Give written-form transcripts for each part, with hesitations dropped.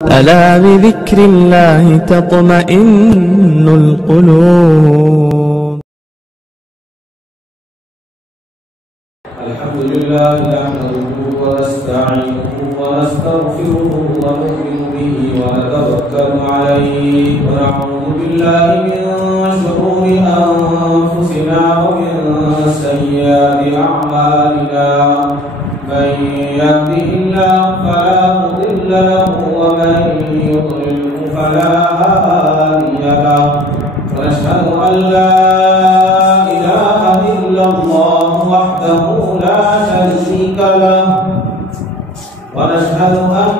ألا بذكر الله تطمئن القلوب. الحمد لله نحمده ونستعينه ونستغفره ونؤمن به ونتوكل عليه ونعوذ بالله من شرور أنفسنا ومن سيئات أعمالنا. من يهده الله فلا مضل له ومن يضلله فلا هادي له. ونشهد أن لا إله إلا الله وحده لا شريك له. ونشهد أن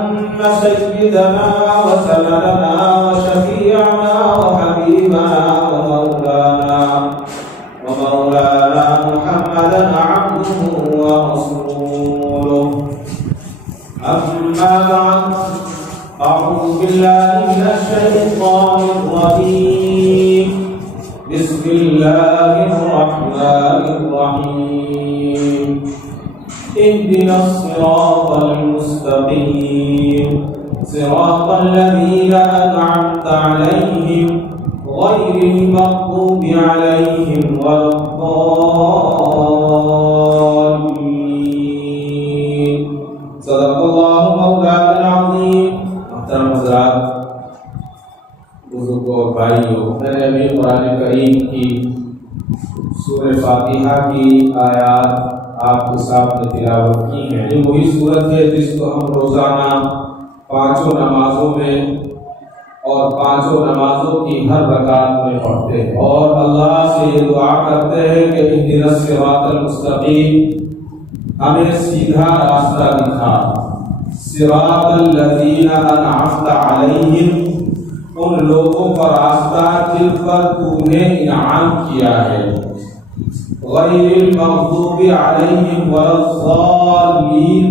سيدنا وسندنا وشفيعنا وحبيبنا ومولانا محمدا عبده ورسوله. أما بعد، أعوذ بالله من الشيطان الرجيم. بسم الله الرحمن الرحيم. اهدنا الصراط المستقيم صراط الذين أنعمت عليهم غير المغضوب عليهم ولا الضالين. صدق الله مولانا العظيم. محترم حضرات، بزرگوں اور بھائیوں، میں نے ابھی قرآن کریم کی سورہ فاتحہ کی آیات آپ کے سامنے تلاوت کی ہیں. یہ وہی سورت ہے جس کو ہم روزانہ پانچوں نمازوں میں اور پانچوں نمازوں کی ہر رکعت میں پڑھتے ہیں اور اللہ سے یہ دعا کرتے ہیں کہ اہدنا الصراط المستقیم، ہمیں سیدھا راستہ دکھا. صراط الذین انعمت علیہم، ان لوگوں کا راستہ جن پر تو نے انعام کیا ہے. غیر المغضوب علیہم ولا الضالین،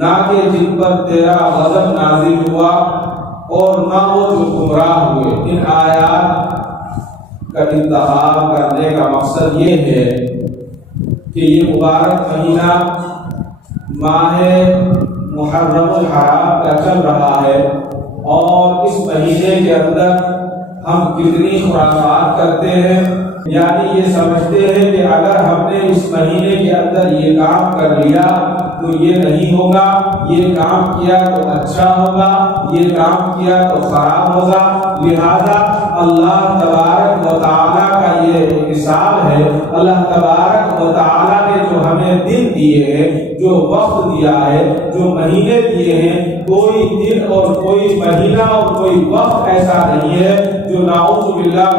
نہ کہ جن پر تیرا غضب نازل ہوا اور نہ وہ جو گمراہ ہوئے. ان آیات کا انتخاب کرنے کا مقصد یہ ہے کہ یہ مبارک مہینہ ماہ محرم الحرام کا چل رہا ہے اور اس مہینے کے اندر ہم کتنی خرافات کرتے ہیں. یعنی یہ سمجھتے ہیں کہ اگر ہم نے اس مہینے کے اندر یہ کام کر لیا تو یہ نہیں ہوگا، یہ کام کیا تو اچھا ہوگا، یہ کام کیا تو خراب ہوگا. لہذا اللہ تبارک و تعالیٰ کا یہ حساب ہے. اللہ تبارک و تعالیٰ نے جو ہمیں دن دیے ہیں، جو وقت دیا ہے، جو مہینے دیے ہیں، کوئی دن اور کوئی مہینہ اور کوئی وقت ایسا نہیں ہے جو نعوذ باللہ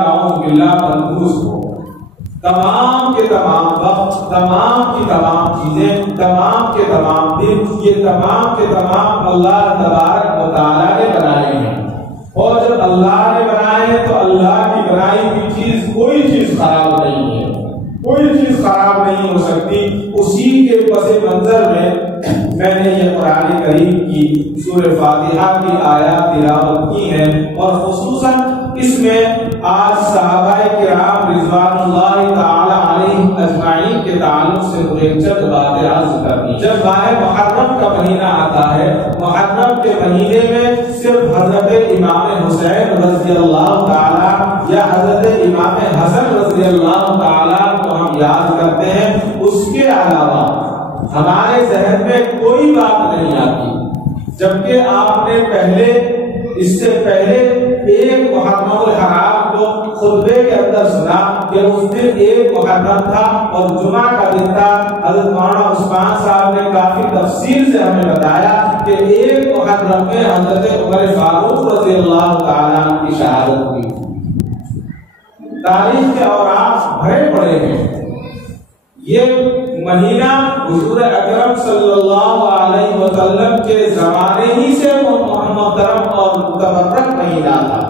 منحوس ہو. تمام کے تمام وقت، تمام کی تمام چیزیں، تمام کے تمام دن، یہ تمام کے تمام اللہ تبارک و تعالیٰ نے بنائے ہیں. اور جب اللہ نے بنائے ہیں تو اللہ کی بنائی ہوئی چیز کوئی چیز خراب نہیں ہے، کوئی چیز خراب نہیں ہو سکتی. اسی کے پس منظر میں میں نے یہ قرآن کریم کی سورہ فاتحہ کی آیات تلاوت کی ہیں اور خصوصاً اس میں آج صحابہ کرام رضوان اللہ تعالی علیہم اجمعین کے تعلق سے مجھے چند باتیں عرض کرنی. جب ماہ محرم کا مہینہ آتا ہے، محرم کے مہینے میں صرف حضرت امام حسین رضی اللہ تعالی یا حضرت امام حسن رضی اللہ تعالی کو ہم یاد کرتے ہیں. اس کے علاوہ ہمارے ذہن میں کوئی بات نہیں آتی. جبکہ آپ نے اس سے پہلے ایک محرم الحرام کو خطبے کے اندر سنا کہ اس دن ایک محرم تھا اور جمعہ کا دن تھا. حضرت مولانا عثمان صاحب نے کافی تفصیل سے ہمیں بتایا کہ ایک محرم میں حضرت عمر فاروق رضی اللہ تعالیٰ کی شہادت ہوئی. تاریخ کے اوراق بھرے پڑے ہیں. یہ مہینہ حضور اکرم صلی اللہ علیہ وسلم کے زمانے ہی سے محترم اور متبرک مہینہ تھا.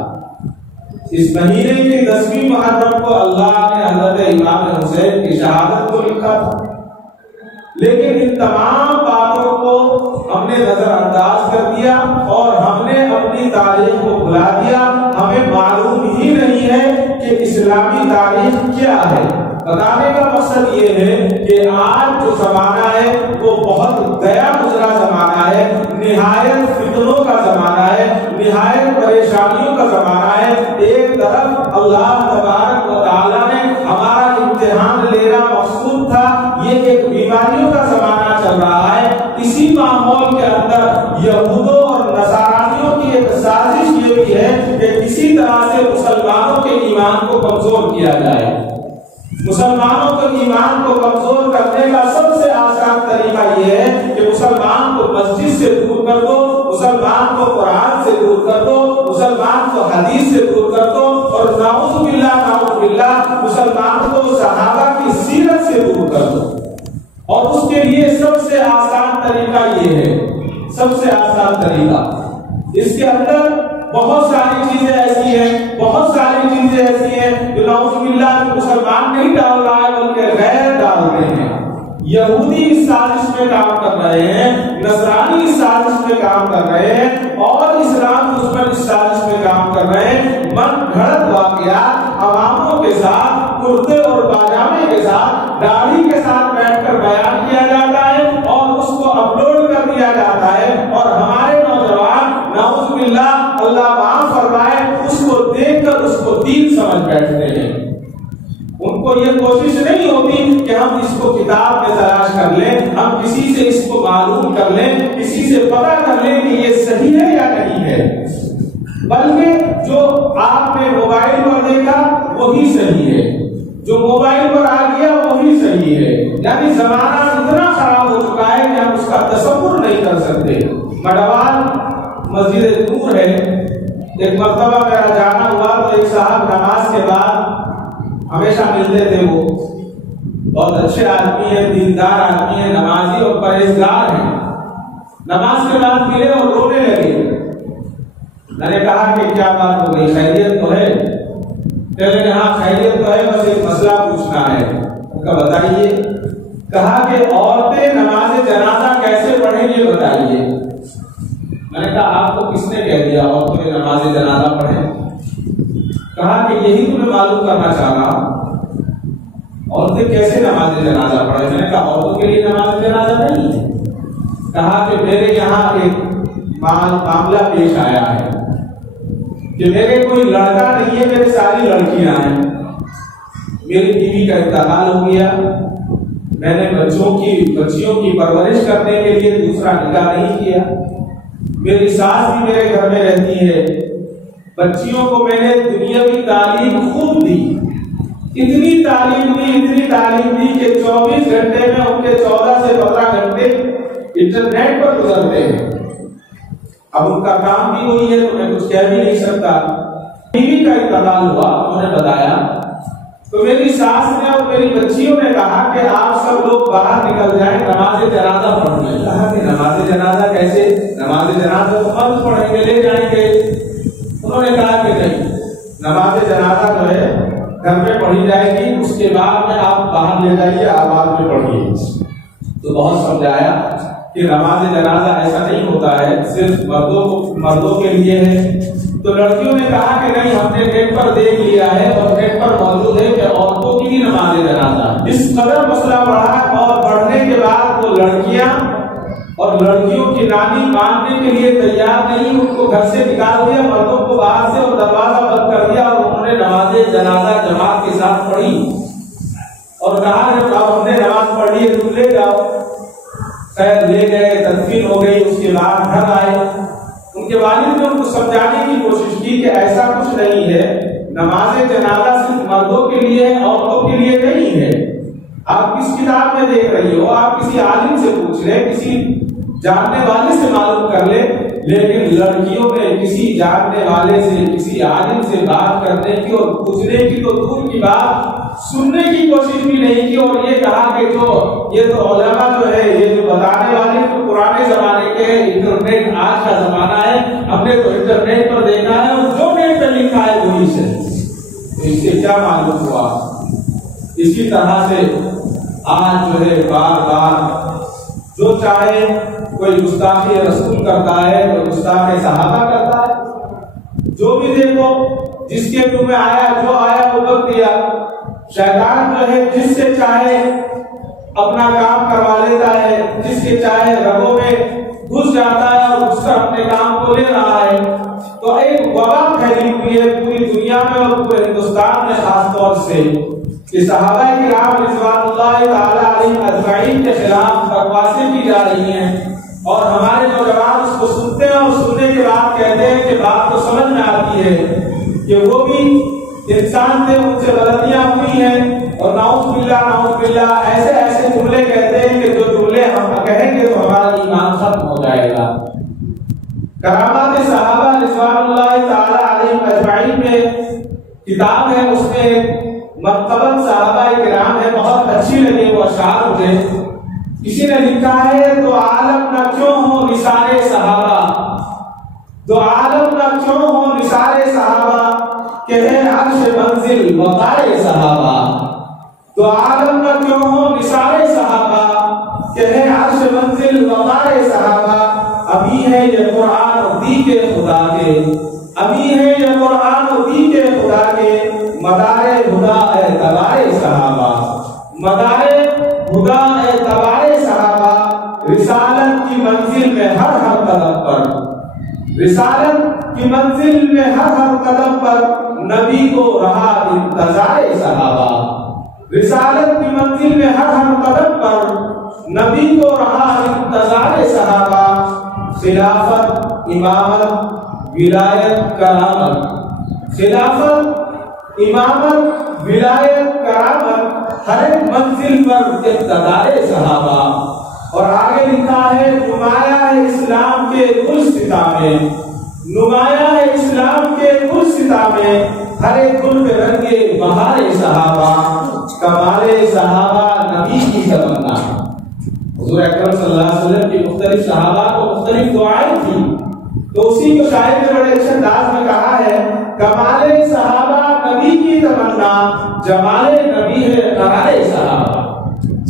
اس مہینے کی 10ویں محرم کو اللہ نے حضرت امام حسین کی شہادت کو لکھا تھا. لیکن ان تمام باتوں کو ہم نے نظر انداز کر دیا اور ہم نے اپنی تاریخ کو بھلا دیا. ہمیں معلوم ہی نہیں ہے کہ اسلامی تاریخ کیا ہے. بتانے کا مقصد یہ ہے کہ آج جو زمانہ ہے وہ بہت گیا گزرا زمانہ ہے، نہایت فتنوں کا زمانہ ہے، پریشانیوں کا زمانہ ہے، ایک طرف اللہ تبارک و تعالیٰ نے ہمارا امتحان لینا مقصود تھا، یہ ایک بیماریوں کا زمانہ چل رہا ہے۔ اسی ماحول کے اندر یہودوں اور نصارانیوں کی ایک سازش یہ بھی ہے کہ کسی طرح سے مسلمانوں کے ایمان کو کمزور کیا جائے۔ مسلمانوں کے ایمان کو کمزور کرنے کا سب سے آسان طریقہ یہ ہے کہ مسلمان کو مسجد سے دور کر دو، مسلمان کو قرآن سے دور کر دو، مسلمان کو حدیث سے دور کر دو، اور نعوذ باللہ مسلمان کو صحابہ کی سیرت سے دور کر دو۔ اور اس کے لیے سب سے آسان طریقہ یہ ہے، سب سے آسان طریقہ، اس کے اندر بہت ساری چیزیں ایسی ہیں، بہت ساری چیزیں ایسی ہیں جو نعوذ باللہ مسلمان نہیں ڈال رہا ہے بلکہ غیر ڈال رہے ہیں۔ یہودی اس سازش میں کام کر رہے ہیں، نصرانی اس سازش میں کام کر رہے ہیں، اور اسلام دشمن اس سازش میں کام کر رہے ہیں۔ من گھڑت واقعات عواموں کے ساتھ کرتے اور پاجامے کے ساتھ داڑھی کے ساتھ بیٹھ کر بیان کیا جاتا ہے اور اس کو اپلوڈ کر دیا جاتا ہے، اور ہمارے نوجوان نعوذ باللہ اللہ معاف فرمائے اس کو دیکھ کر اس کو دین سمجھ بیٹھتے ہیں۔ ان کو یہ کوشش نہیں ہوتی کہ ہم اس کو کتاب میں تلاش کر لیں، ہم کسی سے اس کو معلوم کر لیں، کسی سے پتہ کر لیں کہ یہ صحیح ہے یا نہیں ہے، بلکہ جو آپ نے موبائل پر دیکھا وہی صحیح ہے، جو موبائل پر آ گیا وہی صحیح ہے۔ یعنی زمانہ اتنا خراب ہو چکا ہے کہ ہم اس کا تصور نہیں کر سکتے۔ مڈوال مسجد نور ہے، ایک مرتبہ میرا جانا ہوا تو ایک صاحب نماز کے بعد ہمیشہ ملتے تھے، وہ بہت اچھے آدمی ہیں، دیندار آدمی ہیں، نمازی اور پرہیزگار ہیں۔ نماز کے بعد ملے اور رونے لگے۔ میں نے کہا کہ کیا بات ہو گئی، خیریت تو ہے؟ کہنے لگے ہاں خیریت تو ہے، بس ایک مسئلہ پوچھنا ہے۔ ان کا بتائیے۔ کہا کہ عورتیں نماز جنازہ کیسے پڑھیں یہ بتائیے۔ میں نے کہا آپ کو کس نے کہہ دیا عورتیں نماز جنازہ پڑھیں؟ کہا کہ یہی تو میں معلوم کرنا چاہ رہا ہوں، عورتیں کیسے نماز جنازہ پڑھیں؟ میں نے کہا عورتوں کے لیے نماز جنازہ نہیں ہے۔ کہا کہ میرے یہاں ایک معاملہ پیش آیا ہے کہ میرے کوئی لڑکا نہیں ہے، میرے ساری لڑکیاں ہیں، میری بیوی کا انتقال ہو گیا، میں نے بچیوں کی پرورش کرنے کے لیے دوسرا نکاح نہیں کیا، میری ساس بھی میرے گھر میں رہتی ہے، بچیوں کو میں نے دنیاوی تعلیم خوب دی، اتنی تعلیم دی کہ 24 گھنٹے میں ان کے 14 سے 15 گھنٹے انٹرنیٹ پر گزرتے ہیں۔ اب ان کا کام بھی وہی ہے تو میں کچھ کہہ بھی نہیں سکتا۔ بیوی کا انتقال ہوا، انہوں نے بتایا تو میری ساس نے اور میری بچیوں نے کہا کہ آپ سب لوگ باہر نکل جائیں، نماز جنازہ پڑھنے۔ کہا کہ نماز جنازہ کیسے؟ نماز جنازہ تو مرد پڑھیں گے، لے جائیں گے۔ انہوں نے کہا کہ نہیں، نماز جنازہ جو ہے گھر میں پڑھی جائے گی، اس کے بعد میں آپ باہر لے جائیے، آباد میں پڑھیے۔ تو بہت سمجھایا کہ نماز جنازہ ایسا نہیں ہوتا ہے، صرف مردوں کے لیے ہے۔ تو لڑکیوں نے کہا کہ نہیں، ہم نے نیٹ پر دیکھ لیا ہے اور نیٹ پر موجود ہے کہ عورتوں کی بھی نماز جنازہ۔ اس قدر مسئلہ بڑھا اور بڑھنے کے بعد وہ لڑکیاں اور لڑکیوں کی نانی ماننے کے لیے تیار نہیں، ان کو گھر سے نکال دیا، مردوں کو باہر سے اور دروازہ بند کر دیا، اور انہوں نے نماز جنازہ جماعت کے ساتھ پڑھی اور کہا کہ اب ہم نے نماز پڑھ لی ہے، تم لے جاؤ۔ خیر لے گئے، تدفین ہو گئی، اس کے بعد گھر آئے۔ ان کے والد نے ان کو سمجھانے کی کوشش کی کہ ایسا کچھ نہیں ہے، نماز جنازہ صرف مردوں کے لیے ہے، عورتوں کے لیے نہیں ہے۔ آپ کس کتاب میں دیکھ رہی ہو، آپ کسی عالم سے پوچھ لیں، کسی جاننے والے سے معلوم کر لیں، لیکن لڑکیوں نے کسی جاننے والے سے، کسی عالم سے بات کرنے کی اور پوچھنے کی تو دور کی بات، سننے کی کوشش بھی نہیں کی، اور یہ کہا کہ یہ تو علماء جو ہے، یہ جو بتانے والے تو پرانے زمانے کے ہیں، انٹرنیٹ آج کا زمانہ ہے، ہم نے تو انٹرنیٹ پر دیکھا ہے اور جو نیٹ پر لکھا ہے وہی سے۔ اس سے کیا معلوم ہوا؟ اسی طرح سے آج جو ہے بار بار جو چاہے کوئی گستاخی رسول کرتا ہے، کوئی گستاخی صحابہ کرتا ہے، جو بھی دیکھو جس کے منہ میں آیا جو آیا وہ بک دیا۔ شیطان جو ہے جس سے چاہے اپنا کام کروا لیتا ہے، جس کے چاہے رگوں میں گھس جاتا ہے اور اس کا اپنے کام کو لے رہا ہے۔ تو ایک وبا پھیلی ہوئی ہے پوری دنیا میں اور پورے ہندوستان میں خاص طور سے کہ صحابہ کرام رضوان اللہ تعالی علیہم اجمعین کے خلاف بکواسیں کی جا رہی ہیں، اور ہمارے نوجوان اس کو سنتے ہیں اور سننے کے بعد کہتے ہیں کہ بات تو سمجھ میں آتی ہے کہ وہ بھی انسان تھے، ان سے غلطیاں ہوئی ہیں، اور نعوذ باللہ ایسے ایسے جملے کہتے ہیں کہ جو جملے ہم کہیں گے تو ہمارا ایمان ختم ہو جائے گا۔ کرامات صحابہ رضوان اللہ تعالی علیہم اجمعین میں کتاب ہے، اس میں مرتبط صحابہ کرام ہے، بہت اچھی لگی وہ اشعار مجھے۔ کسی نے لکھا ہے تو عالم نہ کیوں ہو نثار صحابہ، تو عالم نہ کیوں ہو نثار صحابہ، کہ ہے عرش منزل وقار صحابہ، تو عالم نہ کیوں ہو نثار صحابہ، کہ ہے عرش منزل وقار صحابہ۔ ابھی ہے یہ قرآن و دی کے خدا کے، ابھی ہے یہ قرآن و دی کے خدا کے، مدار ہدا اعتبار صحابہ، مدار ہدا اعتبار صحابہ۔ رسالت کی منزل میں ہر ہر قدم پر، رسالت کی منزل میں ہر ہر قدم پر نبی کو رہا انتظار صحابہ، رسالت کی منزل میں ہر ہر قدم پر نبی کو رہا انتظار صحابہ۔ خلافت امامت ولایت کرامت، خلافت امامت ولایت کرامت، ہر ایک منزل پر اقتدار صحابہ۔ اور آگے لکھا ہے نمایاں ہے اسلام کے گلستاں میں، نمایاں ہے اسلام کے گلستاں میں، ہر ایک گل پہ رنگے بہار صحابہ، کمال صحابہ نبی کی تمنا۔ حضور اکرم صلی اللہ علیہ وسلم کی مختلف صحابہ کو مختلف دعائیں تھیں، تو اسی کو شاعر نے بڑے اچھے انداز میں کہا ہے، کمال صحابہ نبی کی تمنا، جمال نبی ہے قرار صحابہ،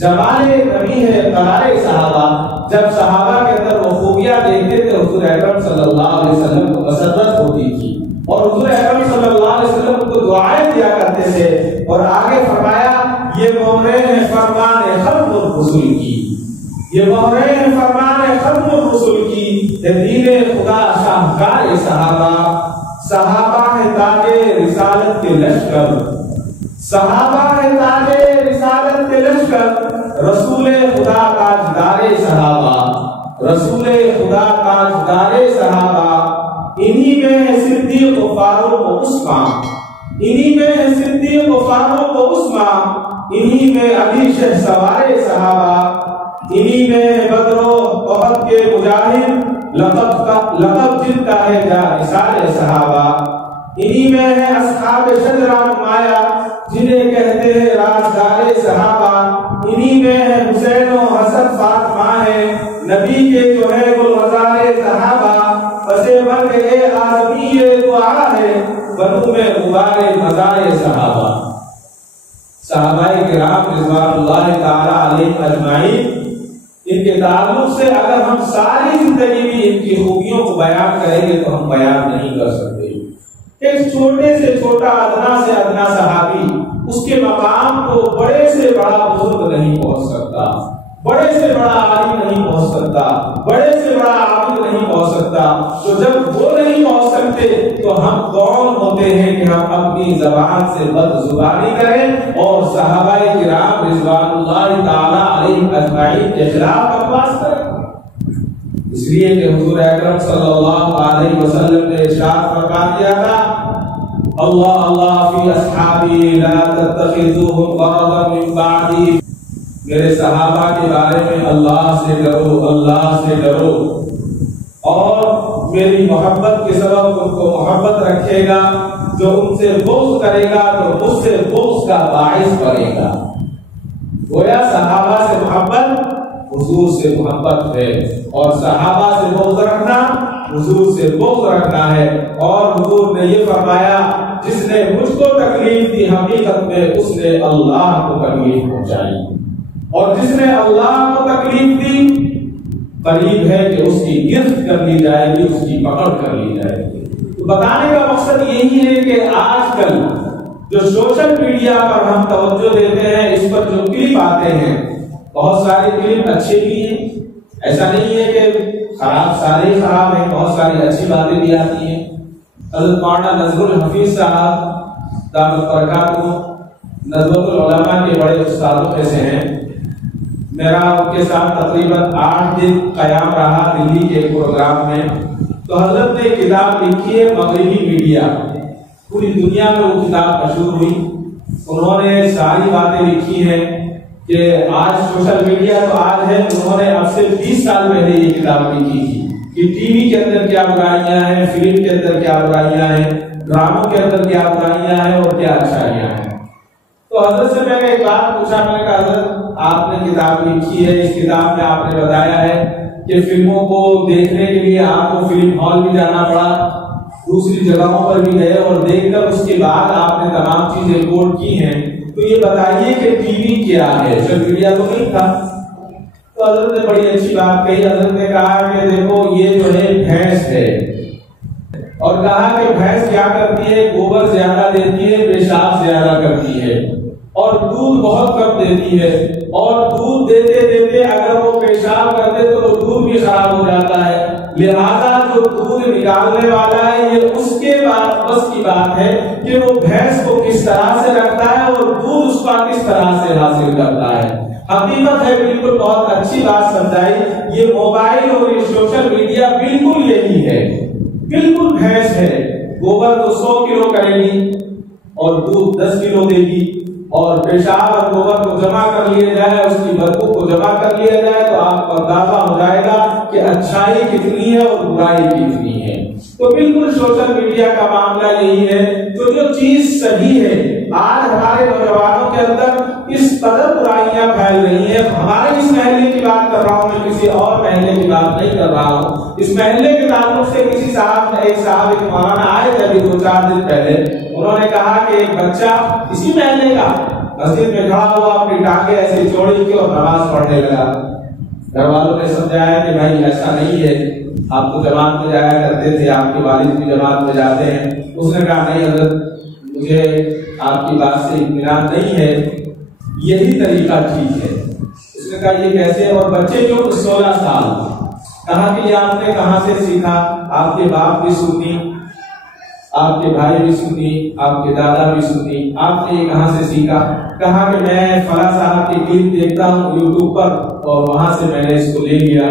جمال نبی ہے قرار صحابہ۔ جب صحابہ کے اندر وہ خوبیاں دیکھتے تھے حضور اکرم صلی اللہ علیہ وسلم کو مسرت ہوتی تھی، اور حضور اکرم صلی اللہ علیہ وسلم کو دعائیں دیا کرتے تھے۔ اور آگے فرمایا یہ مہریں فرمان ختم الرسل کی، یہ مہریں فرمان ختم الرسل کی، دین خدا شاہکار صحابہ۔ صحابہ ہے تاج رسالت کے لشکر، صحابہ ہے تاج رسالت کے لشکر، رسول خدا تاجدار صحابہ، رسول خدا تاجدار صحابہ۔ انہی میں ہے صدیق و فاروق و عثمان، انہی میں ہے صدیق و فاروق و عثمان، انہی میں علی شہ سوار صحابہ، انہی میں ہے بدر و احد کے مجاہد، لقب جن کا ہے جانثار صحابہ، انہی میں ہے اصحاب شجرہ نمایاں جنہیں کہتے ہیں رازدار صحابہ، انہی میں ہے حسین و حسن فاطمہ ہے نبی کے جو ہے گلزار صحابہ، پس مرگ اے آدمی یہ دعا ہے بنو میں غبار مزار صحابہ۔ صحابہ کرام رضوان اللہ تعالی علیہم اجمعین، ان کے تعلق سے اگر ہم ساری زندگی بھی ان کی خوبیوں کو بیان کریں گے تو ہم بیان نہیں کر سکتے۔ ایک چھوٹے سے چھوٹا ادنا سے ادنا صحابی اس کے مقام کو بڑے سے بڑا بزرگ نہیں پہنچ سکتا، بڑے سے بڑا عالم نہیں پہنچ سکتا، بڑے سے بڑا عابد نہیں پہنچ سکتا۔ تو جب وہ نہیں پہنچ سکتے تو ہم کون ہوتے ہیں کہ ہم اپنی زبان سے بد زبانی کریں اور صحابہ کرام رضوان اللہ تعالی علیہم اجمعین کے خلاف بکواس کریں؟ اس لیے کہ حضور اکرم صلی اللہ علیہ وسلم نے ارشاد فرما دیا تھا، اللہ اللہ فی اصحابی لا تتخذوهم غرضا من بعدی، میرے صحابہ کے بارے میں اللہ سے ڈرو، اللہ سے ڈرو، اور میری محبت کے سبب ان کو محبت رکھے گا، جو ان سے بغض کرے گا تو مجھ سے بغض کا باعث بنے گا۔ گویا صحابہ سے محبت حضور سے محبت ہے، اور صحابہ سے بغض رکھنا حضور سے بغض رکھنا ہے۔ اور حضور نے یہ فرمایا جس نے مجھ کو تکلیف دی حقیقت میں اس نے اللہ کو تکلیف پہنچائی، اور جس نے اللہ کو تکلیف دی قریب ہے کہ اس کی گرفت کر لی جائے گی، اس کی پکڑ کر لی جائے گی۔ تو بتانے کا مقصد یہی ہے کہ آج کل جو سوشل میڈیا پر ہم توجہ دیتے ہیں، اس پر جو کلپ آتے ہیں، بہت سارے کلپ اچھے بھی ہیں، ایسا نہیں ہے کہ خراب سارے خراب ہیں، بہت ساری اچھی باتیں بھی آتی ہیں۔ حضرت مولانا نذر الحفیظ صاحب دامت برکاتہ ندوۃ العلماء کے بڑے استادوں میں سے ہیں. میرا ان کے ساتھ تقریباً 8 دن قیام رہا دلی کے پروگرام میں. تو حضرت نے کتاب لکھی ہے مغربی میڈیا، پوری دنیا میں وہ کتاب مشہور ہوئی. انہوں نے ساری باتیں لکھی ہیں کہ آج سوشل میڈیا تو آج ہے، انہوں نے اب سے 20 سال پہلے یہ کتاب لکھی تھی کہ ٹی وی کے اندر کیا برائیاں ہیں، فلم کے اندر کیا برائیاں ہیں، ڈراموں کے اندر کیا برائیاں ہیں اور کیا اچھائیاں ہیں. تو حضرت سے میں نے ایک بات پوچھا، میں نے کہا حضرت آپ نے کتاب لکھی ہے، اس کتاب میں آپ نے بتایا ہے کہ فلموں کو دیکھنے کے لیے آپ کو فلم ہال بھی جانا پڑا، دوسری جگہوں پر بھی گئے اور دیکھ کر اس کے بعد آپ نے تمام چیزیں ریکارڈ کی ہیں. تو یہ بتائیے کہ ٹی وی کیا ہے، سوشل میڈیا تو نہیں تھا. تو حضرت نے بڑی اچھی بات کہی. حضرت نے کہا کہ دیکھو یہ جو ہے بھینس ہے، اور کہا کہ بھینس کیا کرتی ہے، گوبر زیادہ دیتی ہے، پیشاب زیادہ کرتی ہے اور دودھ بہت کم دیتی ہے، اور دودھ دیتے دیتے اگر وہ پیشاب کر دے تو دودھ بھی خراب ہو جاتا ہے. لہذا جو دودھ نکالنے والا ہے یہ اس کے بعد بس کی بات ہے کہ وہ بھینس کو کس طرح سے رکھتا ہے اور دودھ اس کا کس طرح سے حاصل کرتا ہے. حقیقت ہے، بالکل بہت اچھی بات سمجھائی. یہ موبائل اور یہ سوشل میڈیا بالکل یہی ہے، بالکل بھینس ہے. گوبر تو 100 کلو کرے گی اور دودھ 10 کلو دے گی، اور پیشاب اور گوبر کو جمع کر لیا جائے، اس کی بدبو کو جمع کر لیا جائے تو آپ کو اندازہ ہو جائے گا کہ اچھائی کتنی ہے اور برائی کتنی ہے. تو بالکل سوشل میڈیا کا معاملہ یہی ہے. تو جو چیز صحیح ہے، آج ہمارے نوجوانوں کے اندر اس قدر برائیاں پھیل رہی ہیں. ہمارے اس محلے کی بات کر رہا ہوں، میں کسی اور محلے کی بات نہیں کر رہا ہوں. اس محلے کے تعلق سے کسی صاحب ایک مولانا آئے تھے ابھی 2-4 دن پہلے. انہوں نے کہا کہ ایک بچہ اسی محلے کا مسجد میں کھڑا ہوا، اپنی ٹانگیں ایسے جوڑی کے اور نماز پڑھنے لگا. گھر والوں نے سمجھایا کہ بھائی ایسا نہیں ہے، آپ تو جماعت میں جایا کرتے تھے، آپ کے والد بھی جماعت میں جاتے ہیں. اس نے کہا نہیں حضرت، مجھے آپ کی بات سے اطمینان نہیں ہے، یہی طریقہ ٹھیک ہے. اس نے کہا یہ کیسے؟ اور بچے جو 16 سال، کہا کہ یہ آپ نے کہاں سے سیکھا؟ آپ کے باپ بھی سنی، آپ کے بھائی بھی سنی، آپ کے دادا بھی سنی، آپ نے یہ کہاں سے سیکھا؟ کہا کہ میں فلاں صاحب کی کلپ دیکھتا ہوں یوٹیوب پر اور وہاں سے میں نے اس کو لے لیا.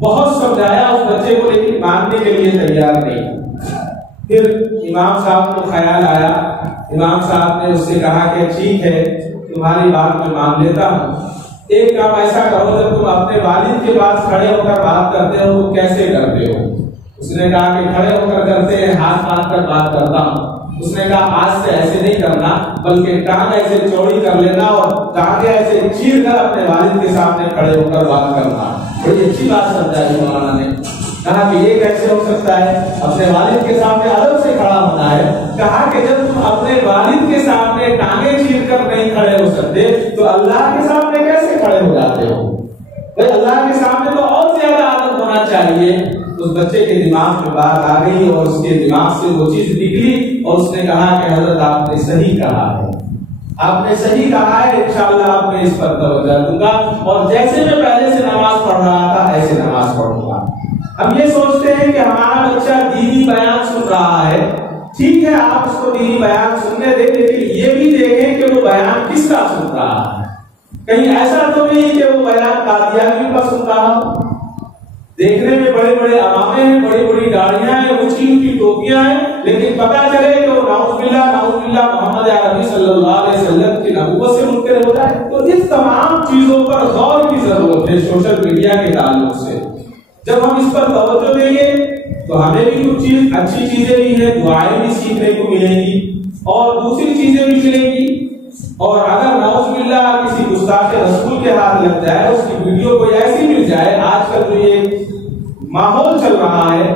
بہت سمجھایا اس بچے کو لیکن ماننے کے لیے تیار نہیں. پھر امام صاحب کو خیال آیا. امام صاحب نے اس سے کہا کہ ٹھیک ہے تمہاری بات میں مان لیتا ہوں، ایک کام ایسا کرو، جب تم اپنے والد کے پاس کھڑے ہو کر بات کرتے ہو تو کیسے کرتے ہو؟ اس نے کہا کہ کھڑے ہو کر کرتے ہیں، ہاتھ باندھ کر بات کرتا ہوں. اس نے کہا آج سے ایسے نہیں کرنا، بلکہ ٹانگ ایسے چوڑی کر لینا اور ٹانگیں ایسے چیر کر اپنے والد کے سامنے کھڑے ہو کر بات کرنا. بڑی اچھی بات سمجھائی مولانا نے. کہا کہ یہ کیسے ہو سکتا ہے؟ اپنے والد کے سامنے ادب سے کھڑا ہونا ہے. کہا کہ جب تم اپنے والد کے سامنے ٹانگیں چیر کر نہیں کھڑے ہو سکتے تو اللہ کے سامنے کیسے کھڑے ہو جاتے ہو؟ بھائی اللہ کے سامنے تو اور زیادہ ادب ہونا چاہیے. اس بچے کے دماغ میں بات آ گئی اور اس کے دماغ سے وہ چیز نکلی اور اس نے کہا کہ حضرت آپ نے صحیح کہا ہے، آپ نے صحیح کہا ہے، انشاءاللہ آپ نے اس پر توجہ دوں گا اور جیسے میں پہلے سے نماز پڑھ رہا تھا ایسے نماز پڑھوں گا. ہم یہ سوچتے ہیں کہ ہمارا بچہ دینی بیان سن رہا ہے، ٹھیک ہے آپ اس کو دینی بیان سننے دیں، لیکن یہ بھی دیکھیں کہ وہ بیان کس کا سن رہا ہے. کہیں ایسا تو نہیں کہ وہ بیان قادیانی کا سن رہا ہو. دیکھنے میں بڑے بڑے امامے ہیں، بڑی بڑی گاڑیاں ہیں، اونچی اونچی ٹوپیاں ہیں، لیکن پتہ چلے کہ وہ نعوذ باللہ محمد عربی صلی اللہ علیہ وسلم کی نبوت سے منکر ہو جائے. تو اس تمام چیزوں پر غور کی ضرورت ہے سوشل میڈیا کے تعلق سے. جب ہم اس پر توجہ دیں گے تو ہمیں بھی کچھ چیز اچھی چیزیں بھی ہیں، دعائیں بھی سیکھنے کو ملیں گی اور دوسری چیزیں بھی ملیں گی. اور اگر نعوذ باللہ کسی گستاخ رسول کے ہاتھ لگ جائے، اس کی ویڈیو کوئی ایسی مل جائے، آج کل جو یہ ماحول چل رہا ہے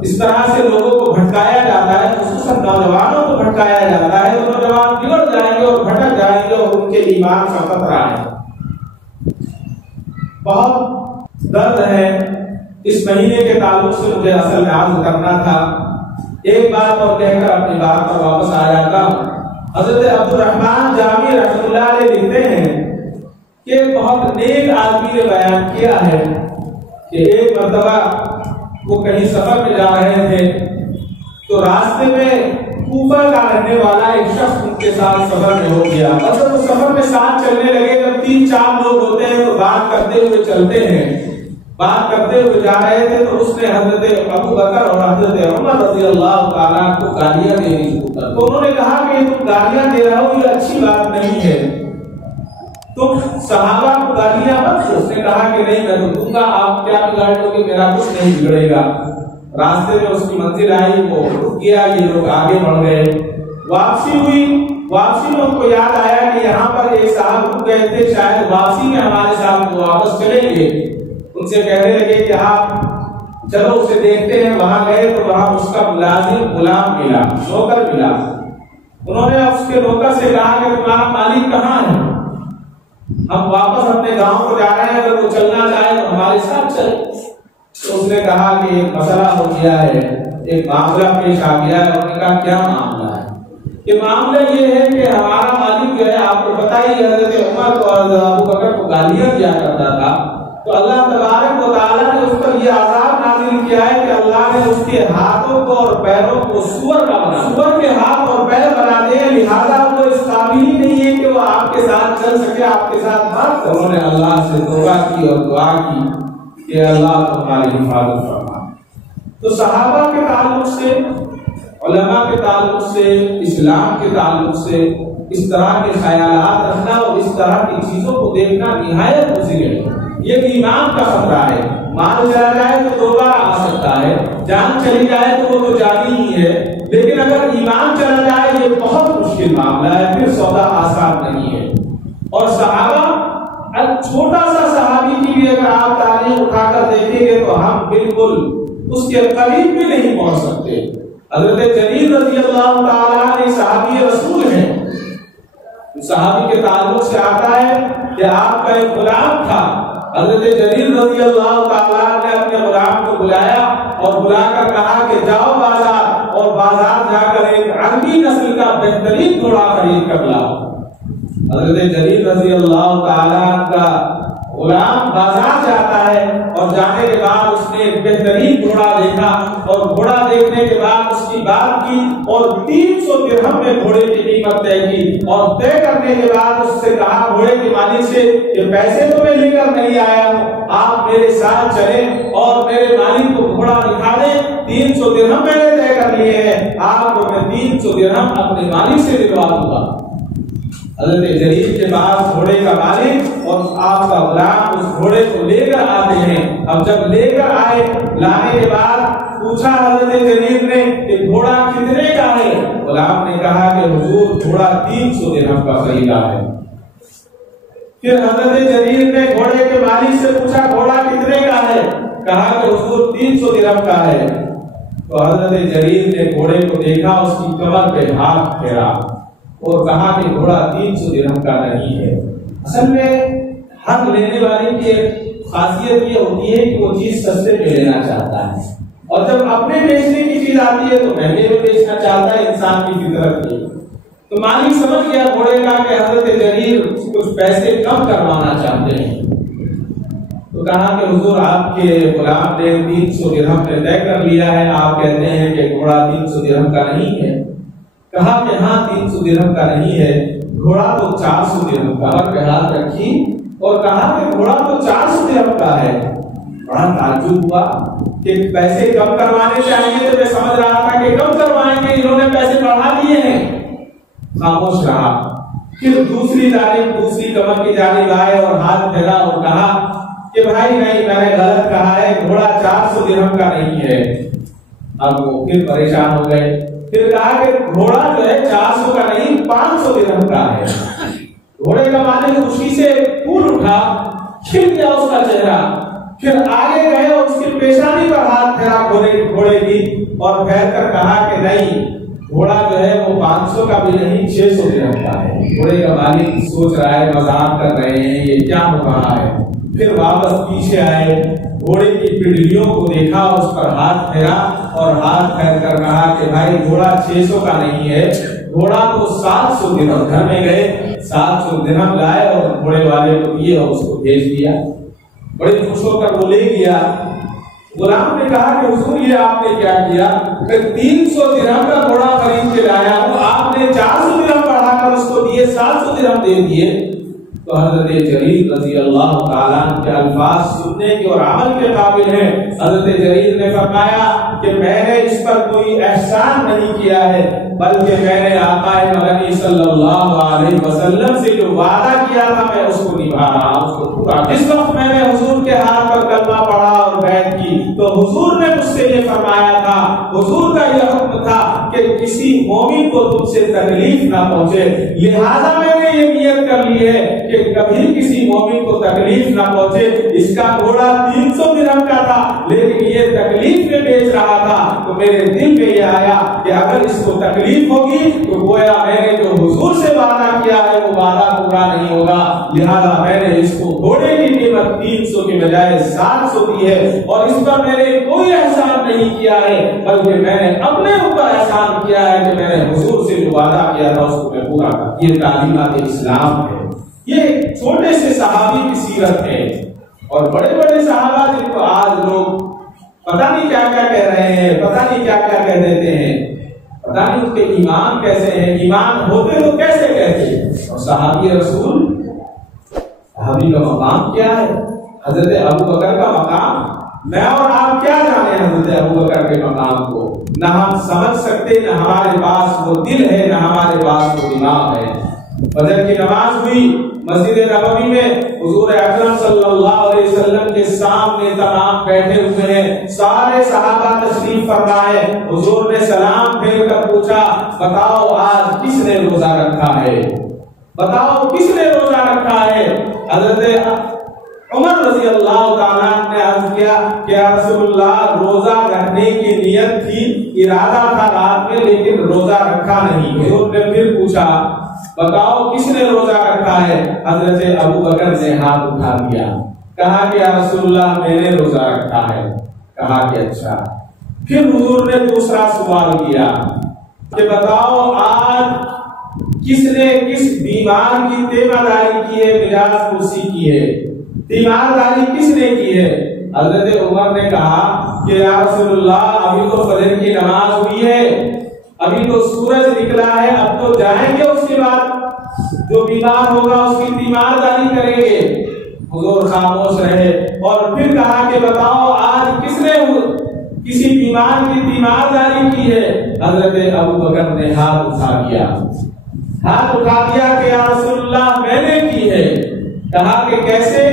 اس طرح سے لوگوں کو بھٹکایا جاتا ہے، خصوصاً نوجوانوں کو بھٹکایا جاتا ہے، تو نوجوان بگڑ جائیں گے اور بھٹک جائیں گے اور ان کے ایمان کا خطرہ ہے. بہت درد ہے. اس مہینے کے تعلق سے مجھے اصل میں عرض کرنا تھا. ایک بات اور کہہ کر اپنی بات پر واپس آ جاتا ہوں. حضرت عبد الرحمن جامی رحمۃ اللہ علیہ لکھتے ہیں کہ ایک بہت نیک آدمی نے بیان کیا ہے کہ ایک مرتبہ وہ کہیں سفر میں جا رہے تھے تو راستے میں کوفہ کا رہنے والا ایک شخص ان کے ساتھ سفر میں ہو گیا، اور جب وہ سفر میں ساتھ چلنے لگے، جب 3-4 لوگ ہوتے ہیں تو بات کرتے ہوئے چلتے ہیں، بات کرتے ہوئے جا رہے تھے تو اس نے حضرت ابو بکر اور حضرت عمر رضی اللہ تعالیٰ کو گالیاں دینی شروع کر، تو انہوں نے کہا کہ یہ تم گالیاں دے رہے ہو، یہ اچھی بات نہیں ہے، تم صحابہ کو گالیاں مت دو۔ اس نے کہا کہ نہیں میں تو دوں گا، آپ کیا بگاڑ لو گے، میرا کچھ نہیں بگڑے گا۔ راستے میں اس کی منزل آئی، وہ رک گیا، یہ لوگ آگے بڑھ گئے، واپسی ہوئی، واپسی میں ان کو یاد آیا کہ یہاں پر ایک صاحب رک گئے تھے، شاید واپسی میں ہمارے ساتھ واپس چلیں گے۔ ان سے کہنے لگے کہ آپ چلو اسے دیکھتے ہیں۔ وہاں گئے تو وہاں اس کا ملازم غلام ملا، نوکر ملا۔ انہوں نے اس کے نوکر سے کہا کہ تمہارا مالک کہاں ہے، ہم واپس اپنے گاؤں کو جا رہے ہیں، اگر وہ چلنا چاہے تو ہمارے ساتھ چلے۔ تو اس نے کہا کہ ایک مسئلہ ہو گیا ہے، ایک معاملہ پیش آ گیا ہے۔ انہوں نے کہا کیا معاملہ ہے؟ کہ معاملہ یہ ہے کہ ہمارا مالک جو ہے، آپ کو پتہ ہی حضرت عمر کو اور ابو بکر کو گالیاں دیا کرتا تھا، تو اللہ تبارک و تعالیٰ نے اس پر یہ عذاب نازل کیا ہے کہ اللہ نے اس کے ہاتھوں کو اور پیروں کو سور کا بنا، سور کے ہاتھ اور پیر بنا دے، لہذا وہ اس قابل ہی نہیں ہے کہ وہ آپ کے ساتھ چل سکے، آپ کے ساتھ بات کرے۔ انہوں نے اللہ سے توبہ کی اور دعا کی کہ اللہ تمہاری حفاظت فرما۔ تو صحابہ کے تعلق سے، علماء کے تعلق سے، اسلام کے تعلق سے اس طرح کے خیالات رکھنا اور اس طرح کی چیزوں کو دیکھنا نہایت مضر ہے۔ یہ ایمان کا خطرہ ہے، مال چلا جائے تو دوبارہ آ سکتا ہے، جان چلی جائے تو وہ تو جانی ہی ہے، لیکن اگر ایمان چلا جائے یہ بہت مشکل معاملہ ہے، پھر سودا آسان نہیں ہے۔ اور صحابہ، چھوٹا سا صحابی کی بھی اگر آپ تاریخ اٹھا کر دیکھیں گے تو ہم بالکل اس کے قریب بھی نہیں پہنچ سکتے۔ حضرت جریر رضی اللہ تعالیٰ نے صحابی رسول ہیں، صحابی کے تعلق سے آتا ہے کہ آپ کا ایک غلام تھا، حضرت جریر رضی اللہ تعالیٰ نے اپنے غلام کو بلایا اور بلا کر کہا کہ جاؤ بازار، اور بازار جا کر ایک عربی نسل کا بہترین گھوڑا خرید کر لاؤ۔ حضرت جریر رضی اللہ تعالیٰ کا غلام بازار جاتا ہے اور جانے کے بعد اس نے ایک بہترین گھوڑا دیکھا، اور گھوڑا دیکھنے کے بعد اس کی بات کی اور 300 درہم میں گھوڑے کی قیمت طے کی، اور طے کرنے کے بعد اس سے کہا گھوڑے کے مالک سے کہ پیسے تو میں لے کر نہیں آیا ہوں، آپ میرے ساتھ چلیں اور میرے مالک کو گھوڑا دکھا دیں، 300 درہم میں نے طے کر لیے ہیں، آپ کو میں 300 درہم اپنے مالک سے دلوا دوں گا۔ حضرت جریر کے پاس گھوڑے کا مالک اور آپ کا غلام اس گھوڑے کو لے کر آتے ہیں۔ اب جب لے کر آئے، لانے کے بعد پوچھا حضرت جریر نے کہ گھوڑا کتنے کا ہے؟ غلام نے کہا کہ حضور گھوڑا 300 درہم کا خریدا ہے۔ پھر حضرت جریر نے گھوڑے کے مالک سے پوچھا گھوڑا کتنے کا ہے؟ کہا کہ حضور 300 درہم کا ہے۔ تو حضرت جریر نے گھوڑے کو دیکھا، اس کی کمر پہ ہاتھ پھیرا اور کہا کہ گھوڑا 300 درہم کا نہیں ہے۔ اصل میں حق لینے والے کی خاصیت یہ ہوتی ہے کہ وہ چیز سستے میں لینا چاہتا ہے، اور جب اپنے بیچنے کی چیز آتی ہے تو مہنگے میں بیچنا چاہتا ہے، انسان کی فطرت یہ۔ تو مالک سمجھ گیا گھوڑے کا کہ حضرت جریر کچھ پیسے کم کروانا چاہتے ہیں، تو کہا کہ حضور آپ کے غلام نے 300 درہم میں طے کر لیا ہے، آپ کہتے ہیں کہ گھوڑا 300 درہم کا نہیں ہے۔ کہا کہ ہاں 300 درہم کا نہیں ہے، گھوڑا تو 400 درہم کا۔ اور ہاتھ رکھی اور کہا کہ گھوڑا تو 400 درہم کا ہے۔ بڑا تعجب ہوا کہ پیسے کم کروانے چاہیے تو میں سمجھ رہا تھا کہ کم کروائیں گے، انہوں نے پیسے بڑھا دیے ہیں۔ خاموش رہا۔ پھر دوسری جانب، دوسری کمر کی جانب آئے اور ہاتھ پھیلا اور کہا کہ بھائی نہیں، میں نے غلط کہا ہے، گھوڑا 400 درہم کا نہیں ہے۔ اب وہ پھر پریشان ہو گئے، پھر کہا کہ گھوڑا جو ہے 400 کا نہیں 500 درہم کا ہے۔ گھوڑے کا مالک خوشی سے پھول اٹھا، کھل گیا اس کا چہرہ۔ پھر آگے گئے اور اس کی پیشانی پر ہاتھ پھیرا گھوڑے کی، اور پھیر کر کہا کہ نہیں، گھوڑا جو ہے وہ 500 کا بھی نہیں 600 درہم کا ہے۔ گھوڑے کا مالک سوچ رہا ہے مذاق کر رہے ہیں، یہ کیا ہو رہا ہے۔ پھر واپس پیچھے آئے، گھوڑے کی پنڈلیوں کو دیکھا، اس پر ہاتھ پھیرا اور ہاتھ پھیر کر کہا کہ بھائی گھوڑا 600 کا نہیں ہے، گھوڑا تو 700 درہم۔ گھر میں گئے، 700 درہم لائے اور گھوڑے والے کو دیے اور اس کو بھیج دیا۔ بڑے خوش ہو کر وہ لے گیا۔ غلام نے کہا کہ حضور یہ آپ نے کیا کیا؟ کہ 300 درہم کا گھوڑا خرید کے لایا ہوں، آپ نے 400 درہم بڑھا کر اس کو دیے، 700 درہم دے دیے۔ تو حضرت جریر رضی اللہ تعالیٰ عنہ کے الفاظ سننے کے اور عمل کے قابل ہیں۔ حضرت جریر نے فرمایا کہ میں نے اس پر کوئی احسان نہیں کیا ہے، بلکہ میں نے آقا مدنی صلی اللہ علیہ وسلم سے جو وعدہ کیا تھا میں اس کو نبھا رہا ہوں، اس کو پورا۔ جس وقت میں نے حضور کے ہاتھ پر کلمہ پڑھا اور بیعت کی تو حضور نے مجھ سے یہ فرمایا تھا، حضور کا یہ حکم تھا کہ کسی مومن کو تم سے تکلیف نہ پہنچے، لہذا میں نے یہ نیت کر لی ہے کہ کبھی کسی مومن کو تکلیف نہ پہنچے۔ اس کا گھوڑا 300 درہم کا تھا لیکن یہ تکلیف میں بیچ رہا تھا، تو میرے دل میں یہ آیا کہ اگر اس کو تکلیف ہوگی تو گویا میں نے جو حضور سے وعدہ کیا ہے وہ وعدہ پورا نہیں ہوگا، لہذا میں نے اس کو گھوڑے کی قیمت 300 کے بجائے 700 دی ہے، اور اس پر میں نے کوئی احسان نہیں کیا ہے بلکہ میں نے اپنے اوپر احسان کیا ہے کہ میں نے حضور سے جو وعدہ کیا تھا اس کو میں پورا کر۔ یہ تعلیمات اسلام ہے، یہ چھوٹے سے صحابی کی سیرت ہے، اور بڑے بڑے صحابہ جن کو آج لوگ پتہ نہیں کیا کیا کہہ رہے ہیں، پتہ نہیں کیا کیا کہہ دیتے ہیں، پتہ نہیں ان کے ایمان کیسے ہیں، ایمان ہوتے تو کیسے کہتے ہیں۔ اور صحابی رسول، صحابی کا مقام کیا ہے؟ حضرت ابو بکر کا مقام میں اور آپ کیا جانے حضرت ابو بکر کے مقام کو؟ نہ ہم سمجھ سکتے، نہ ہمارے پاس وہ دل ہے، نہ ہمارے پاس وہ دماغ ہے۔ فجر کی نماز ہوئی مسجد نبوی میں، حضور اکرم صلی اللہ علیہ وسلم کے سامنے تمام بیٹھے ہوئے ہیں، سارے صحابہ تشریف فرمائے۔ حضور نے سلام پھیر کر پوچھا بتاؤ آج کس نے روزہ رکھا ہے، بتاؤ کس نے روزہ رکھا ہے؟ حضرت عمر رضی اللہ تعالیٰ نے عرض کیا کہ یا رسول اللہ روزہ رکھنے کی نیت تھی، ارادہ تھا رات میں، لیکن روزہ رکھا نہیں۔ حضور نے پھر پوچھا بتاؤ کس نے روزہ رکھا ہے؟ حضرت ابو بکر نے ہاتھ اٹھا دیا، کہا کہ یا رسول اللہ میں نے روزہ رکھا ہے۔ کہا کہ اچھا۔ پھر حضور نے دوسرا سوال کیا کہ بتاؤ آج کس نے کس بیمار کی تیمارداری کی ہے، مجاز پرسی کی ہے، تیمارداری کس نے کی ہے؟ حضرت عمر نے کہا کہ یا رسول اللہ ابھی تو فجر کی نماز ہوئی ہے، ابھی تو سورج نکلا ہے، اب تو جائیں گے، اس کے بعد جو بیمار ہوگا اس کی تیمارداری کریں گے۔ حضور خاموش رہے اور پھر کہا کہ بتاؤ آج کس نے کسی بیمار کی تیمارداری کی ہے؟ حضرت ابو بکر نے ہاتھ اٹھا دیا، ہاتھ اٹھا دیا کہ یا رسول اللہ میں نے کی ہے۔ کہا کہ کیسے؟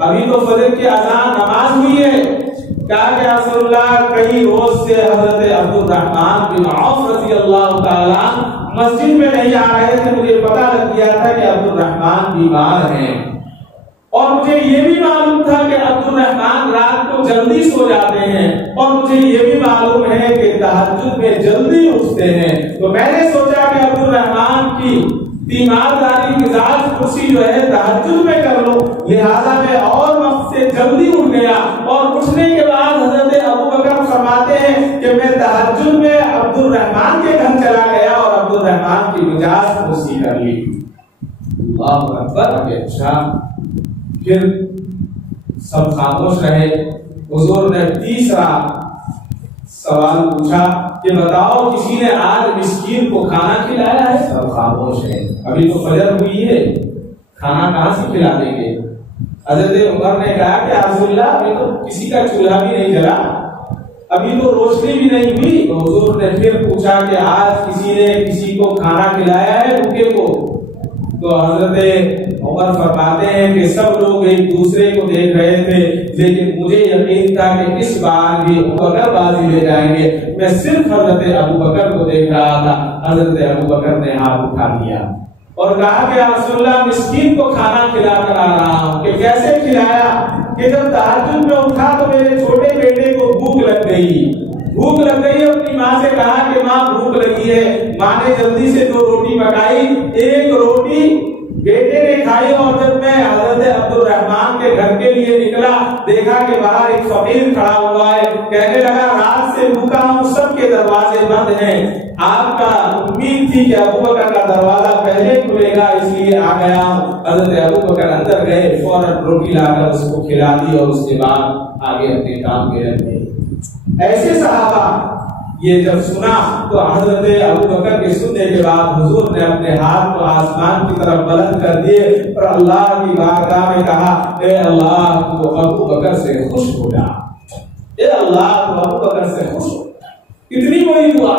ابھی تو فجر کی اذان نماز ہوئی ہے۔ کہا کہ یا رسول اللہ کئی روز سے حضرت عبد الرحمن بن عوف رضی اللہ تعالیٰ مسجد میں نہیں آ رہے تھے، مجھے پتا لگ گیا تھا کہ عبد الرحمن بیمار ہیں، اور مجھے یہ بھی معلوم تھا کہ عبد الرحمن رات کو جلدی سو جاتے ہیں، اور مجھے یہ بھی معلوم ہے کہ تہجد میں جلدی اٹھتے ہیں، تو میں نے سوچا کہ عبد الرحمن کی تیمارداری کی ذات کرسی جو ہے تہجد میں کر لو، لہذا میں اور وقت سے جلدی اٹھ گیا، اور اٹھنے کے بعد حضرت ابو بکر فرماتے ہیں کہ میں تہجد میں عبد الرحمن کے گھر چلا گیا اور عبد الرحمن کی مجاز کرسی کر لی۔ اللہ اکبر۔ اچھا۔ پھر سب خاموش رہے۔ حضور نے تیسرا سوال پوچھا کہ بتاؤ کسی نے آج مسکین کو کھانا کھلایا ہے؟ سب خاموش ہے، ابھی تو فجر ہوئی ہے، کھانا کہاں سے کھلا دیں گے؟ حضرت عمر نے کہا کہ رسول اللہ ابھی تو کسی کا چولہا بھی نہیں جلا، ابھی تو روشنی بھی نہیں ہوئی۔ تو حضور نے پھر پوچھا کہ آج کسی نے کسی کو کھانا کھلایا ہے بھوکے کو؟ تو حضرت عمر فرماتے ہیں کہ سب لوگ ایک دوسرے کو دیکھ رہے تھے، لیکن مجھے یقین تھا کہ اس بار بھی ابو بکر بازی لے جائیں گے، میں صرف حضرت ابو بکر کو دیکھ رہا تھا۔ حضرت ابو بکر نے ہاتھ اٹھا دیا اور کہا کہ یا رسول اللہ مسکین کو کھانا کھلا کر آ رہا ہوں۔ کہ کیسے کھلایا؟ کہ جب تہجد میں اٹھا تو میرے چھوٹے بیٹے کو بھوک لگ گئی، بھوک لگ گئی، اپنی ماں سے کہا کہ ماں بھوک لگی ہے۔ ماں نے جلدی سے 2 روٹی پکائی، ایک روٹی بیٹے نے کھائی، اور جب میں حضرت عبد الرحمن کے گھر کے لیے نکلا دیکھا کہ باہر ایک فقیر کھڑا ہوا ہے، کہنے لگا رات سے بھوکا ہوں، سب کے دروازے بند ہیں، آپ کا امید تھی کہ ابو بکر کا دروازہ پہلے کھلے گا اس لیے آ گیا ہوں۔ حضرت ابو بکر اندر گئے، فوراً روٹی لا کر اس کو کھلا دی اور اس کے بعد آگے اپنے کام کے لگ گئے۔ ایسے صحابہ یہ جب سنا تو حضرت ابوبکر کے سننے کے بعد حضور نے اپنے ہاتھ کو آسمان کی طرف بلند کر دیے اور اللہ کی بارگاہ میں کہا اے اللہ تو ابوبکر سے خوش ہو جا، اے اللہ تو ابوبکر سے خوش ہو جا۔ کتنی بڑی دعا!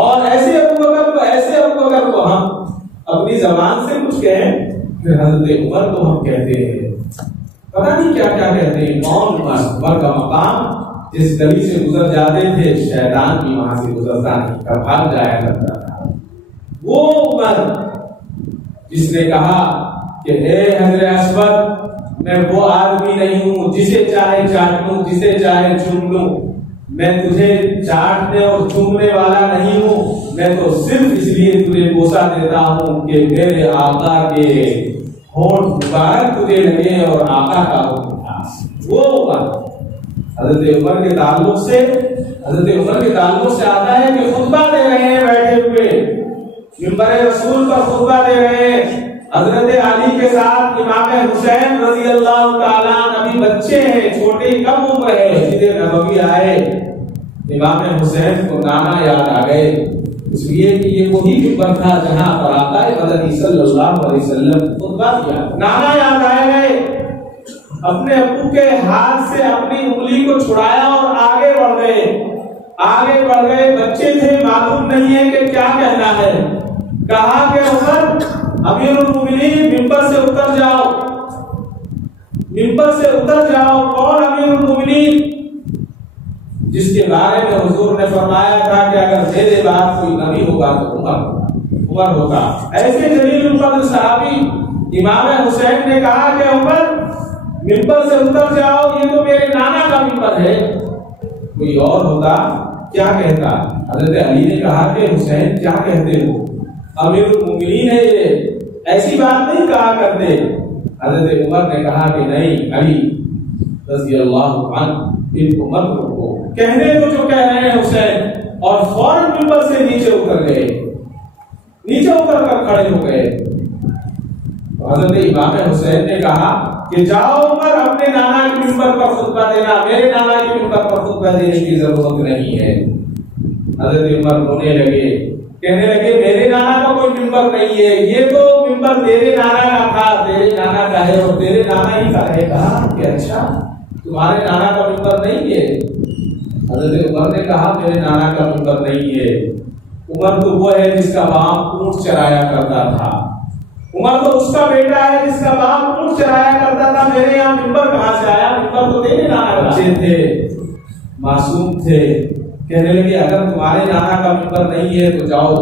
اور ایسے ابوبکر کو ہم اپنی زبان سے کچھ کہیں پھر حضرت عمر کو ہم کہتے ہیں پتہ نہیں کیا کیا کہتے ہیں۔ کون عمر کا مقام جس گلی سے گزر جاتے تھے شیطان بھی وہاں سے گزرتا نہیں تھا، بھاگ جایا کرتا تھا۔ وہ عمر جس نے کہا کہ اے حضر اسود میں وہ آدمی نہیں ہوں جسے چاہے چاٹ لوں جسے چاہے چوم لوں، میں تجھے چاٹنے اور چومنے والا نہیں ہوں، میں تو صرف اس لیے تجھے بوسہ دیتا ہوں کہ میرے آقا کے ہونٹ مبارک تجھے لگے اور آقا کا حکم تھا۔ وہ عمر حضرت عمر کے تعلق سے آتا ہے کہ خطبہ دے رہے ہیں بیٹھے ہوئے، منبر رسول پر خطبہ دے رہے ہیں، حضرت علی کے ساتھ امام حسین رضی اللہ تعالیٰ ابھی بچے ہیں، چھوٹے کم عمر ہے، مسجد نبوی آئے، امام حسین کو نانا یاد آ گئے، اس لیے کہ یہ وہی منبر تھا جہاں پر آقا مدنی صلی اللہ علیہ وسلم خطبہ دیا۔ نانا یاد آ گئے، اپنے ابو کے ہاتھ سے اپنی انگلی کو چھڑایا اور آگے بڑھ گئے، بچے تھے، معلوم نہیں ہے کہ کیا کہنا ہے۔ کہا کہ عمر امیر المومنین ممبر سے اتر جاؤ۔ کون امیر المومنین؟ جس کے بارے میں حضور نے فرمایا تھا کہ اگر میرے بعد کوئی نبی ہوگا تو عمر ہوگا۔ ایسے جلیل القدر صحابی امام حسین نے کہا کہ عمر ممبر سے اتر جاؤ، یہ تو میرے نانا کا ممبر ہے، کوئی اور ہوتا کیا کہتا؟ حضرت علی نے کہا کہ حسین کیا کہتے ہو، امیر المومنین ہے یہ، ایسی بات نہیں کہا کرتے۔ حضرت عمر نے کہا کہ نہیں علی رضی اللہ عنہ ان کو مت روکو، کہنے کو جو کہہ رہے ہیں حسین، اور فوراً ممبر سے نیچے اتر کر کھڑے ہو گئے۔ حضرت امام حسین نے کہا کہ جاؤ عمر اپنے نانا کے ممبر پر خطبہ دینا، میرے نانا کے ممبر پر خطبہ دینے کی ضرورت نہیں ہے۔ حضرت عمر رونے لگے، کہنے لگے میرے نانا کا کوئی ممبر نہیں ہے، یہ تو ممبر تیرے نانا کا تھا، تیرے نانا کا ہے اور تیرے نانا ہی کا رہے گا۔ کہ اچھا تمہارے نانا کا ممبر نہیں ہے؟ حضرت عمر نے کہا میرے نانا کا ممبر نہیں ہے، عمر تو وہ ہے جس کا باپ اونٹ چرایا کرتا تھا، عمر تو اس کا بیٹا ہے جس کا باپ اونٹ چرایا کرتا تھا، میرے یہاں ممبر کہاں سے آیا؟ ممبر تو تیرے نانا کا۔ بچے تھے، معصوم تھے، کہنے لگے اگر تمہارے نانا کا ممبر نہیں ہے تو جاؤ،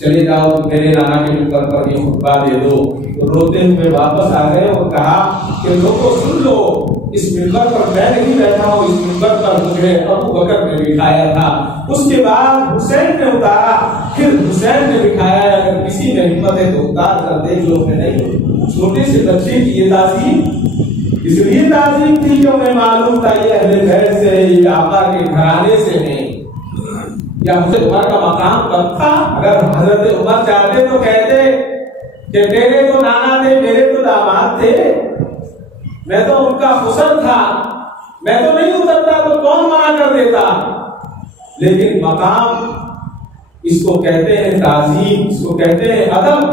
چلے جاؤ، تو میرے نانا کے ممبر پر یہ خطبہ دے دو۔ تو روتے ہوئے واپس آ گئے اور کہا کہ لوگوں سن لو، اس ممبر پر میں نہیں بیٹھا ہوں، اس ممبر پر مجھے ابو بکر نے بٹھایا تھا، اس کے بعد حسین نے اتارا، پھر حسین نے بٹھایا، اگر کسی میں ہمت ہے تو اتار کر دیکھ لو۔ میں نہیں، چھوٹے سے بچے کی یہ تعظیم اس لیے تعظیم تھی کہ انہیں معلوم تھا یہ اہل بیت سے، یہ آقا کے گھرانے سے نہیں۔ یا حضرت عمر کا مقام کم تھا؟ اگر حضرت عمر چاہتے تو کہتے کہ تیرے تو نانا تھے، میرے تو داماد تھے، میں تو ان کا حسن تھا، میں تو نہیں اترتا، تو کون منع کر دیتا؟ لیکن مقام اس کو کہتے ہیں تعظیم، اس کو کہتے ہیں ادب۔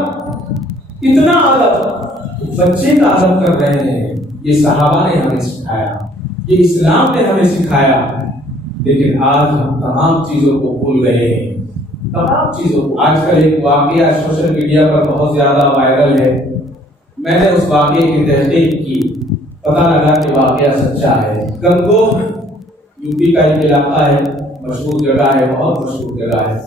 اتنا ادب بچے کا ادب کر رہے ہیں، یہ صحابہ نے ہمیں سکھایا، یہ اسلام نے ہمیں سکھایا۔ لیکن آج ہم تمام چیزوں کو بھول رہے ہیں، تمام چیزوں کو۔ آج کل ایک واقعہ سوشل میڈیا پر بہت زیادہ وائرل ہے، میں نے اس واقعے کی تحقیق کی، پتہ لگا کہ واقعہ سچا ہے۔ گنگوہ یو پی کا ایک علاقہ ہے، مشہور جگہ ہے، بہت مشہور جگہ ہے،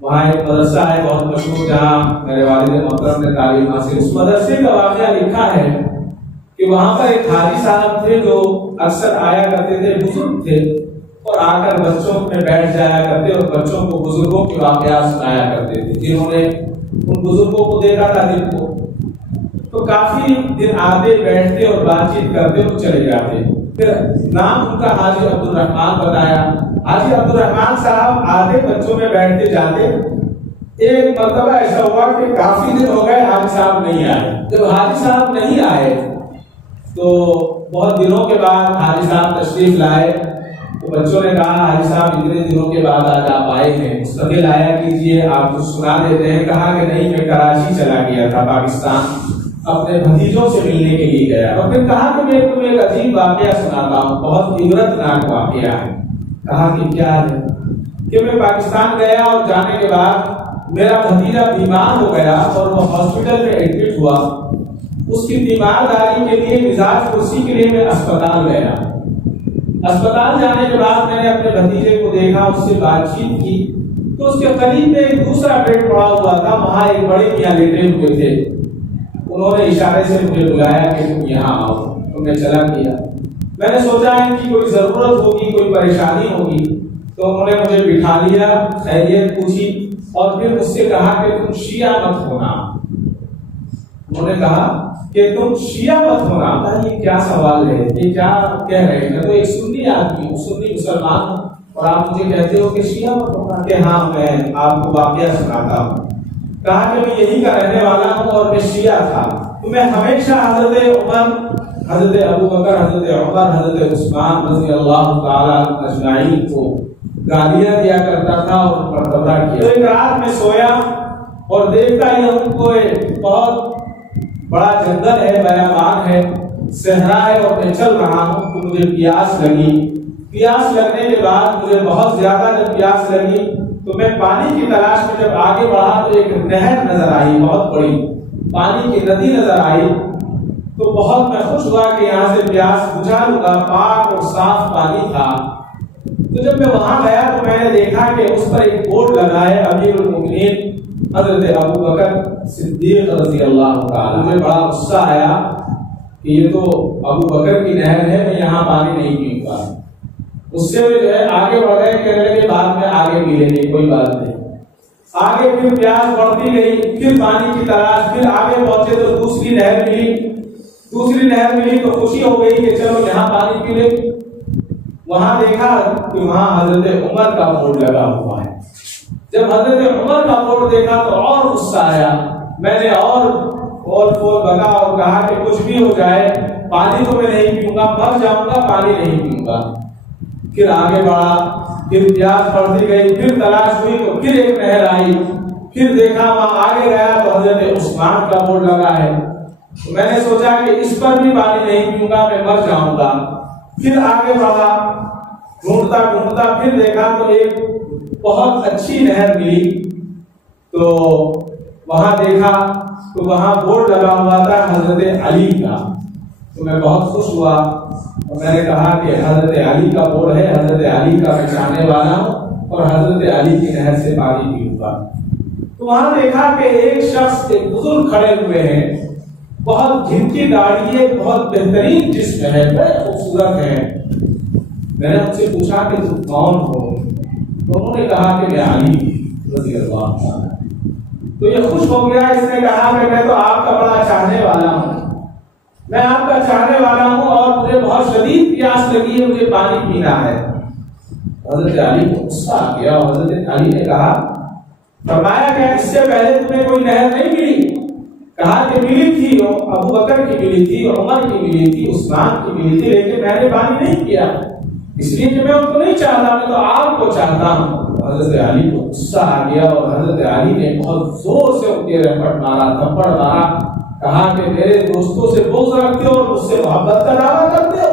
وہاں ایک مدرسہ ہے بہت مشہور جہاں میرے والد محترم نے تعلیم حاصل۔ اس مدرسے کا واقعہ لکھا ہے کہ وہاں پر ایک حاجی صاحب تھے جو اکثر آیا کرتے تھے، بزرگ تھے، اور آ کر بچوں میں بیٹھ جایا کرتے اور بچوں کو بزرگوں کے واقعات سنایا کرتے تھے، جنہوں نے ان بزرگوں کو دیکھا تھا دن کو، تو کافی دن آتے بیٹھتے اور بات چیت کرتے اور چلے جاتے۔ پھر نام ان کا حاجی عبد الرحمان بتایا۔ حاجی عبد الرحمان صاحب آتے بچوں میں بیٹھتے جاتے۔ ایک مرتبہ ایسا ہوا کہ کافی دن ہو گئے حاجی صاحب نہیں آئے۔ جب حاجی صاحب نہیں آئے تو بہت دنوں کے بعد حاجی صاحب تشریف لائے تو بچوں نے کہا حاجی صاحب اتنے دنوں کے بعد آج آپ آئے ہیں، مستقل آیا کیجیے، آپ کو سنا دیتے ہیں۔ کہا کہ نہیں، میں کراچی چلا گیا تھا پاکستان، اپنے بھتیجوں سے ملنے کے لیے گیا، اور پھر کہا کہ میں تمہیں ایک عجیب واقعہ سناتا ہوں، بہت عبرتناک واقعہ ہے۔ کہا کہ کیا ہے؟ کہ میں پاکستان گیا اور جانے کے بعد میرا بھتیجا بیمار ہو گیا اور وہ ہاسپٹل میں ایڈمٹ ہوا۔ اس کی بیمارداری کے لیے، مزاج پرسی کے لیے میں اسپتال گیا۔ اسپتال جانے کے بعد میں نے اپنے بھتیجے کو دیکھا، اس سے بات چیت کی، تو اس کے قریب میں ایک دوسرا بیڈ پڑا ہوا تھا، وہاں ایک بڑے میاں لیٹے ہوئے تھے۔ انہوں نے اشارے سے مجھے بلایا کہ تم یہاں آؤ، تو میں چلا گیا۔ میں نے سوچا ان کی کوئی ضرورت ہوگی، کوئی پریشانی ہوگی، تو انہوں نے مجھے بٹھا لیا، خیریت پوچھی، اور پھر مجھ سے کہا کہ تم شیعہ مت ہونا۔ انہوں نے کہا کہ تم شیعہ مت ہونا۔ یہ کیا سوال ہے، یہ کیا کہہ رہے ہیں؟ میں تو ایک سنی آدمی ہوں، سنی مسلمان ہوں، اور آپ مجھے کہتے ہو کہ شیعہ مت ہونا؟ کہ ہاں، میں آپ کو واقعہ سناتا ہوں۔ کہا کہ میں یہی کا رہنے والا ہوں اور میں شیعہ تھا، تو میں ہمیشہ حضرت عمر، حضرت ابو بکر، حضرت عمر، حضرت عثمان رضی اللہ تعالیٰ اجمعین کو گالیاں دیا کرتا تھا اور پردہ کیا۔ تو ایک رات میں سویا اور دیکھتا ہی ہم کو بہت بڑا جنگل ہے، بیابان ہے، صحرا ہے، اور میں چل رہا ہوں تو مجھے پیاس لگی۔ پیاس لگنے کے بعد مجھے بہت زیادہ جب پیاس لگی تو میں پانی کی تلاش میں جب آگے بڑھا تو ایک نہر نظر آئی، بہت بڑی پانی کی ندی نظر آئی، تو بہت میں خوش ہوا کہ یہاں سے پیاس بجھا لوں گا، پاک اور صاف پانی تھا۔ تو جب میں وہاں گیا تو میں نے دیکھا کہ اس پر ایک بورڈ لگا ہے، امیر المؤمنین حضرت ابو بکر صدیق رضی اللہ تعالیٰ۔ مجھے بڑا غصہ آیا کہ یہ تو ابو بکر کی نہر ہے، میں یہاں پانی نہیں پیوں گا۔ اس سے جو ہے آگے بڑھ گئے، کہنے لگے بعد میں آگے ملیں گے، کوئی بات نہیں۔ آگے پھر پیاس بڑھتی گئی، پھر پانی کی تلاش، پھر آگے پہنچے تو دوسری نہر ملی تو خوشی ہو گئی کہ چلو یہاں پانی پی لیں۔ وہاں دیکھا کہ وہاں حضرت عمر کا بورڈ لگا ہوا ہے۔ جب حضرت عمر کا بورڈ دیکھا تو اور غصہ آیا، میں نے اور بگا اور کہا کہ کچھ بھی ہو جائے پانی تو میں نہیں پیوں گا، مر جاؤں گا، پانی نہیں پیوں گا۔ پھر آگے بڑھا، پھر پیاس بڑھتی گئی، پھر تلاش ہوئی تو پھر ایک نہر آئی، پھر دیکھا وہاں آگے گیا تو حضرت عثمان کا بورڈ لگا ہے۔ میں نے سوچا کہ اس پر بھی پانی نہیں پیوں گا، میں مر جاؤں گا۔ پھر آگے بڑھا، ڈھونڈتا پھر دیکھا تو ایک بہت اچھی نہر ملی، تو وہاں دیکھا تو وہاں بورڈ لگا ہوا تھا حضرت علی کا۔ تو میں بہت خوش ہوا اور میں نے کہا کہ حضرت علی کا بورڈ ہے، حضرت علی کا میں چاہنے والا ہوں اور حضرت علی کی نہر سے پانی پیوں گا۔ تو وہاں دیکھا کہ ایک شخص، ایک بزرگ کھڑے ہوئے ہیں، بہت گھنتی داڑھی ہے، بہت بہترین جسم ہے، بڑے خوبصورت ہے۔ میں نے ان سے پوچھا کہ تم کون ہو؟ تو انہوں نے کہا کہ میں علی رضی اللہ عنہ۔ تو یہ خوش ہو گیا، اس نے کہا کہ میں تو آپ کا بڑا چاہنے والا ہوں، میں آپ کا چاہنے والا ہوں اور مجھے بہت شدید پیاس لگی ہے، مجھے پانی پینا ہے۔ حضرت علی کو غصہ آ گیا اور حضرت علی نے کہا، فرمایا کہ اس سے پہلے تمہیں کوئی نہر نہیں ملی؟ کہا کہ ملی تھی، ابو بکر کی ملی تھی، عمر کی ملی تھی، عثمان کی ملی تھی، لیکن میں نے پانی نہیں پیا، اس لیے کہ میں ان کو نہیں چاہتا، میں تو آپ کو چاہتا ہوں۔ حضرت علی کو غصہ آ گیا اور حضرت علی نے بہت زور سے ان کے رپٹ مارا، تھپڑ مارا، کہا کہ میرے دوستوں سے بغض رکھتے ہو اور مجھ سے محبت کا دعویٰ کرتے ہو۔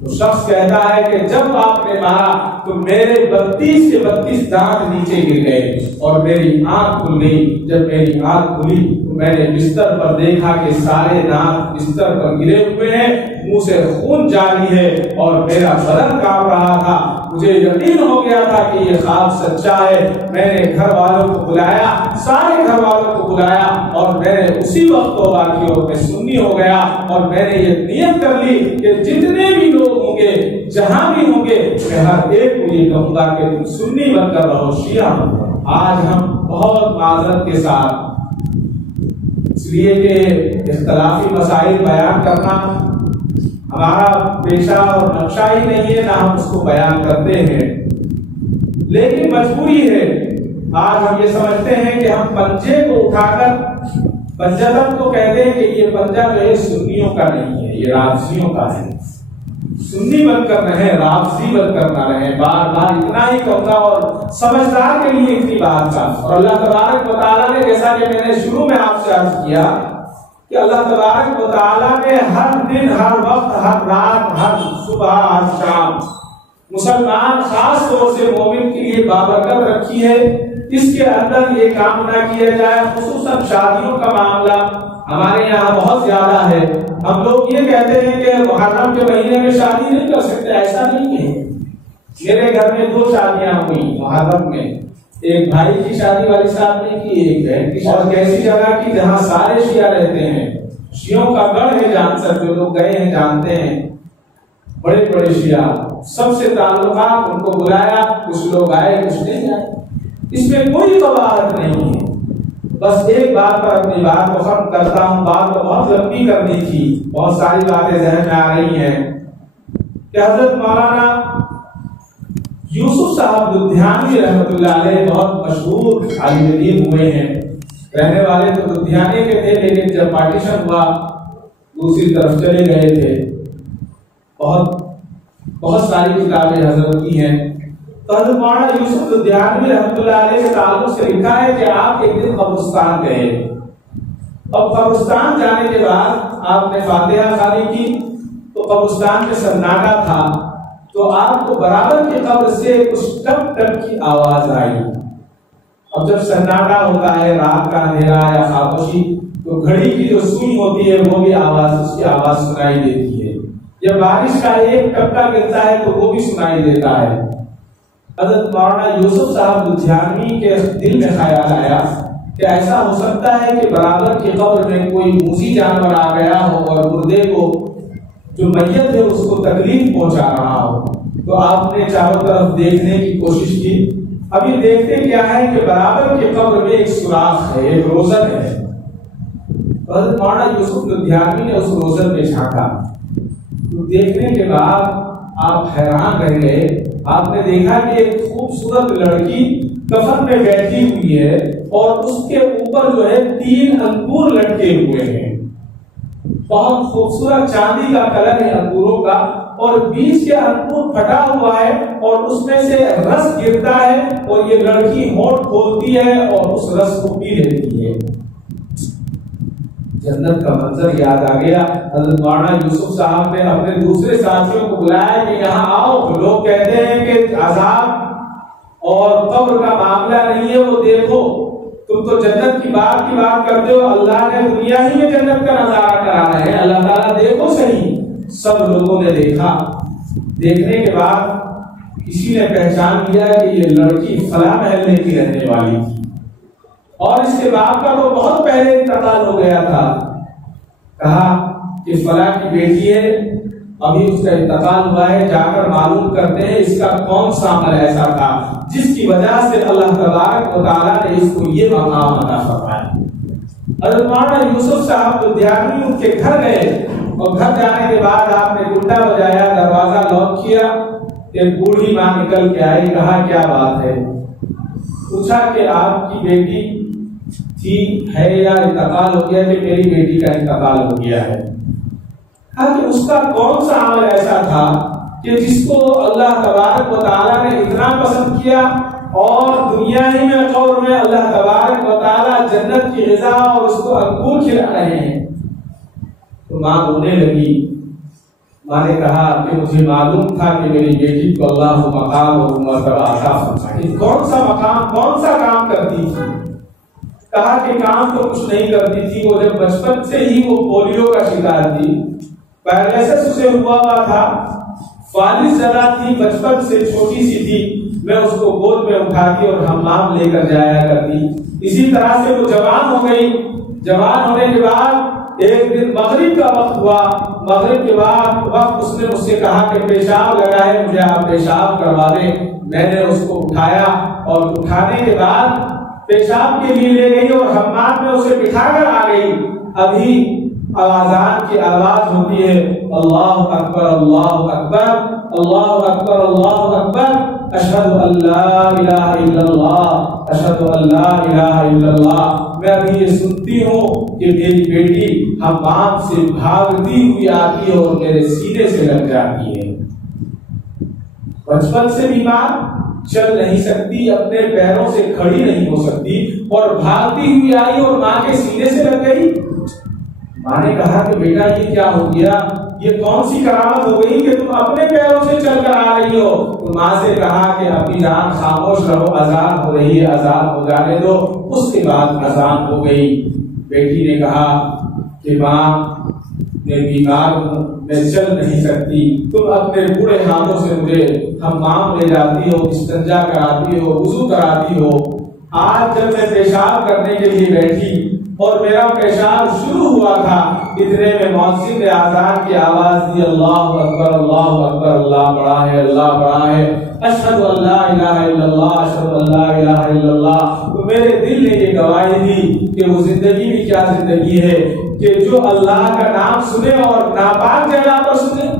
تو شخص کہتا ہے کہ جب آپ نے مارا تو میرے 32 کے 32 دانت نیچے گر گئے اور میری آنکھ کھل گئی۔ جب میری آنکھ کھلی تو میں نے بستر پر دیکھا کہ سارے دانت بستر پر گرے ہوئے ہیں، منہ سے خون جاری ہے اور میرا بدن کانپ رہا تھا۔ مجھے یقین ہو گیا تھا کہ یہ خواب سچا ہے۔ میں نے گھر والوں کو بلایا، سارے گھر والوں کو بلایا اور میں نے اسی وقت توبہ کی اور میں سنی ہو گیا، اور میں نے یہ نیت کر لی کہ جتنے بھی لوگ ہوں گے، جہاں بھی ہوں گے، میں ہر ایک کو یہ کہوں گا کہ تم سنی بن کر رہو، شیعہ۔ آج ہم بہت معذرت کے ساتھ، اس لیے کہ اختلافی مسائل بیان کرنا ہمارا پیشہ اور نقشہ ہی نہیں ہے، نہ ہم اس کو بیان کرتے ہیں، لیکن مجبوری ہے۔ آج ہم یہ سمجھتے ہیں کہ ہم پنجے کو اٹھا کر، پنجتن کو کہتے ہیں کہ یہ پنجہ جو ہے سنیوں کا نہیں ہے، یہ رافضیوں کا ہے۔ سنی بن کر رہیں، رافضی بن کر نہ رہیں. بار بار اتنا ہی کہوں گا اور سمجھدار کے لیے اتنی بات کا. اور اللہ تبارک و تعالیٰ نے جیسا کہ میں نے شروع میں آپ سے عرض کیا کہ اللہ تبارک و تعالیٰ نے ہر دن، ہر وقت، ہر رات، ہر صبح، ہر شام مسلمان خاص طور سے مومن کے لیے بابرکت رکھی ہے. اس کے اندر یہ کام نہ کیا جائے. خصوصاً شادیوں کا معاملہ ہمارے یہاں بہت زیادہ ہے. ہم لوگ یہ کہتے ہیں کہ محرم کے مہینے میں شادی نہیں کر سکتے. ایسا نہیں ہے. میرے گھر میں 2 شادیاں ہوئی محرم میں. ایک بھائی کی شادی والی صاحب نے کی، ایک بہن کی. اور ایسی جگہ کی جہاں سارے شیعہ رہتے ہیں. شیعوں کا گڑھ ہے، جان سکتے جو لوگ گئے ہیں جانتے ہیں. بڑے بڑے شیعہ، سب سے تعلقات. ان کو بلایا، کچھ لوگ آئے، کچھ نہیں آئے. اس میں کوئی قواعد نہیں ہے. بس ایک بات پر اپنی بات کو ختم کرتا ہوں. بات کو بہت لمبی کرنی تھی، بہت ساری باتیں ذہن میں آ رہی ہیں کہ حضرت مولانا یوسف صاحب لدھیانوی رحمۃ اللہ علیہ بہت مشہور عالم دین ہوئے ہیں. رہنے والے تو لدھیانے کے تھے، لیکن جب پارٹیشن ہوا دوسری طرف چلے گئے تھے. بہت ساری کتابیں حضرت کی ہیں. تو حضرت مولانا یوسف لدھیانوی رحمۃ اللہ علیہ کے تعلق سے لکھا ہے کہ آپ ایک دن قبرستان گئے. اور قبرستان جانے کے بعد آپ نے فاتحہ خوانی کی تو قبرستان میں سناٹا تھا. تو آپ کو برابر کی قبر سے کچھ ٹپ ٹپ کی آواز آئی. اب جب سناٹا ہوتا ہے، رات کا اندھیرا یا خاموشی، تو گھڑی کی جو سوئی ہوتی ہے وہ بھی اس کی آواز سنائی دیتی ہے. جب بارش کا ایک ٹپکا گرتا ہے تو وہ بھی سنائی دیتا ہے. حضرت مولانا یوسف صاحب لدھیانوی کے دل میں خیال آیا کہ ایسا ہو سکتا ہے کہ برابر کی قبر میں کوئی موذی جانور آ گیا ہو اور مردے کو، جو میت ہے، اس کو تکلیف پہنچا رہا ہو. تو آپ نے چاروں طرف دیکھنے کی کوشش کی. ابھی دیکھتے کیا ہے کہ برابر کے قبر میں ایک سوراخ ہے، ایک روزن ہے. حضرت مولانا یوسف لدھیانوی نے اس روزن میں جھانکا. تو دیکھنے کے بعد آپ حیران رہ گئے. آپ نے دیکھا کہ ایک خوبصورت لڑکی کفن میں بیٹھی ہوئی ہے اور اس کے اوپر جو ہے 3 انگور لٹکے ہوئے ہیں. بہت خوبصورت چاندی کا کلر ہے انگوروں کا، اور بیچ کے انگور پھٹا ہوا ہے اور اس میں سے رس گرتا ہے اور یہ لڑکی ہونٹ کھولتی ہے اور اس رس کو پی لیتی ہے. جنت کا منظر یاد آ گیا. حضرت مولانا یوسف صاحب نے اپنے دوسرے ساتھیوں کو بلایا کہ یہاں آؤ. لوگ کہتے ہیں کہ عذاب اور قبر کا معاملہ نہیں ہے، وہ دیکھو. تم تو جنت کی بات کرتے ہو. اللہ نے دنیا ہی میں جنت کا نظارہ کرانا ہے. اللہ تعالیٰ دیکھو صحیح. سب لوگوں نے دیکھا. دیکھنے کے بعد کسی نے پہچان لیا کہ یہ لڑکی فلاں محلے کی رہنے والی تھی اور اس کے باپ کا تو بہت پہلے انتقال ہو گیا تھا. کہا کہ فلاں کی بیٹی ہے، ابھی اس کا انتقال ہوا ہے، جا کر معلوم کرتے ہیں اس کا کون سا عمل ایسا تھا جس کی وجہ سے اللہ تبارک و تعالیٰ نے اس کو یہ مقام عطا فرمایا. حضرت مولانا یوسف صاحب لدھیانوی ان کے گھر گئے اور گھر جانے کے بعد آپ نے گھنٹا بجایا، دروازہ لاک کیا. ایک بوڑھی ماں نکل کے آئی. کہا کیا بات ہے؟ پوچھا کہ آپ کی بیٹی تھی ہے یا انتقال ہو گیا؟ کہ میری بیٹی کا انتقال ہو گیا ہے. کہا کہ اس کا کون سا عمل ایسا تھا کہ جس کو اللہ تبارک و تعالیٰ نے اتنا پسند کیا اور دنیا ہی میں قبر میں اللہ تبارک و تعالیٰ جنت کی غذا اور اس کو انگور کھلا رہے ہیں. تو ماں رونے لگی. ماں نے کہا کہ مجھے معلوم تھا کہ میری بیٹی کو اللہ مقام اور مرتبہ عطا فرمائے. کون سا مقام، کون سا کام کرتی تھی؟ کہا کہ کام تو کچھ نہیں کرتی تھی. وہ جب بچپن سے ہی وہ پولیو کا شکار تھی، پیرالائسس اسے ہوا تھا، فالج زدہ تھی، بچپن سے چھوٹی سی تھی. میں اس کو گود میں اٹھاتی اور حمام لے کر جایا کرتی. اسی طرح سے وہ جوان ہو گئی. جوان ہونے کے بعد ایک دن مغرب کا وقت ہوا. مغرب کے بعد وقت اس نے مجھ سے کہا کہ پیشاب لگا ہے، مجھے آپ پیشاب کروا دیں. میں نے اس کو اٹھایا اور اٹھانے کے بعد پیشاب کے لیے لے گئی اور حمام میں اسے بٹھا کر آ گئی. ابھی اذان کی آواز ہوتی ہے، اللہ اکبر اللہ اکبر اللہ اکبر اللہ اکبر، اشہد ان لا الہ الا اللہ اشہد ان لا الہ الا اللہ. میں ابھی یہ سنتی ہوں کہ میری بیٹی حمام سے بھاگتی ہوئی آتی ہے اور میرے سینے سے لگ جاتی ہے. بچپن سے بیمار، چل نہیں سکتی، اپنے پیروں سے کھڑی نہیں ہو سکتی، اور بھاگتی ہوئی آئی اور ماں کے سینے سے لگ گئی۔ ماں نے کہا کہ بیٹا یہ کیا ہو گیا، یہ کون سی کرامت ہو گئی کہ تم اپنے پیروں سے چل کر آ رہی ہو؟ تو ماں سے کہا کہ اپنی جان خاموش رہو، اذان ہو رہی ہے، اذان ہو جانے دو۔ اس کے بعد اذان ہو گئی۔ بیٹی نے کہا کہ ماں میں بیمار ہوں، میں چل نہیں سکتی، تم اپنے بوڑھے ہاتھوں سے مجھے حمام لے جاتی ہو، استنجا کراتی ہو، وضو کراتی ہو۔ آج جب میں پیشاب کرنے کے لیے بیٹھی اور میرا پیشاب شروع ہوا تھا، اتنے میں مؤذن نے اذان کی آواز دی، اللہ اکبر اللہ اکبر، اللہ بڑا ہے، اللہ بڑا ہے، اشہد ان لا الہ الا اللہ، اشہد ان لا الہ الا اللہ۔ تو میرے دل نے یہ گواہی دی کہ وہ زندگی بھی کیا زندگی ہے کہ جو اللہ کا نام سنے اور ناپاک جگہ پر سنے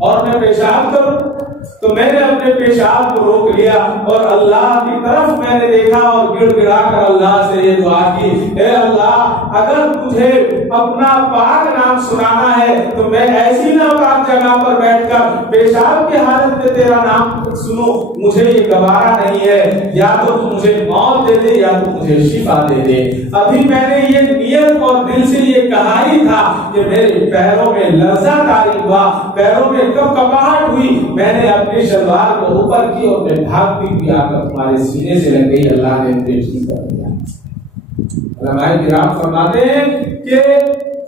اور میں پیشاب کروں۔ تو میں نے اپنے پیشاب کو روک لیا اور اللہ کی طرف میں نے دیکھا اور گڑ گڑا کر اللہ سے یہ دعا کی، اے اللہ اگر تجھے اپنا پاک نام سنانا ہے تو میں ایسی ناپاک جگہ پر بیٹھ کر پیشاب کی حالت میں تیرا نام سنوں، مجھے یہ گوارا نہیں ہے، یا تو مجھے موت دے دے یا تو مجھے شفا دے دے۔ ابھی میں نے یہ نیت اور دل سے یہ کہا ہی تھا کہ میرے پیروں میں لرزہ طاری ہوا، پیروں میں کپکپاہٹ ہوئی، میں نے اپنے شلوار کو اوپر کی اور میں بھاگتی ہوئی آ کر تمہارے سینے سے لگ گئی، اللہ نے مجھے ٹھیک کر دیا۔ علماء کرام فرماتے ہیں کہ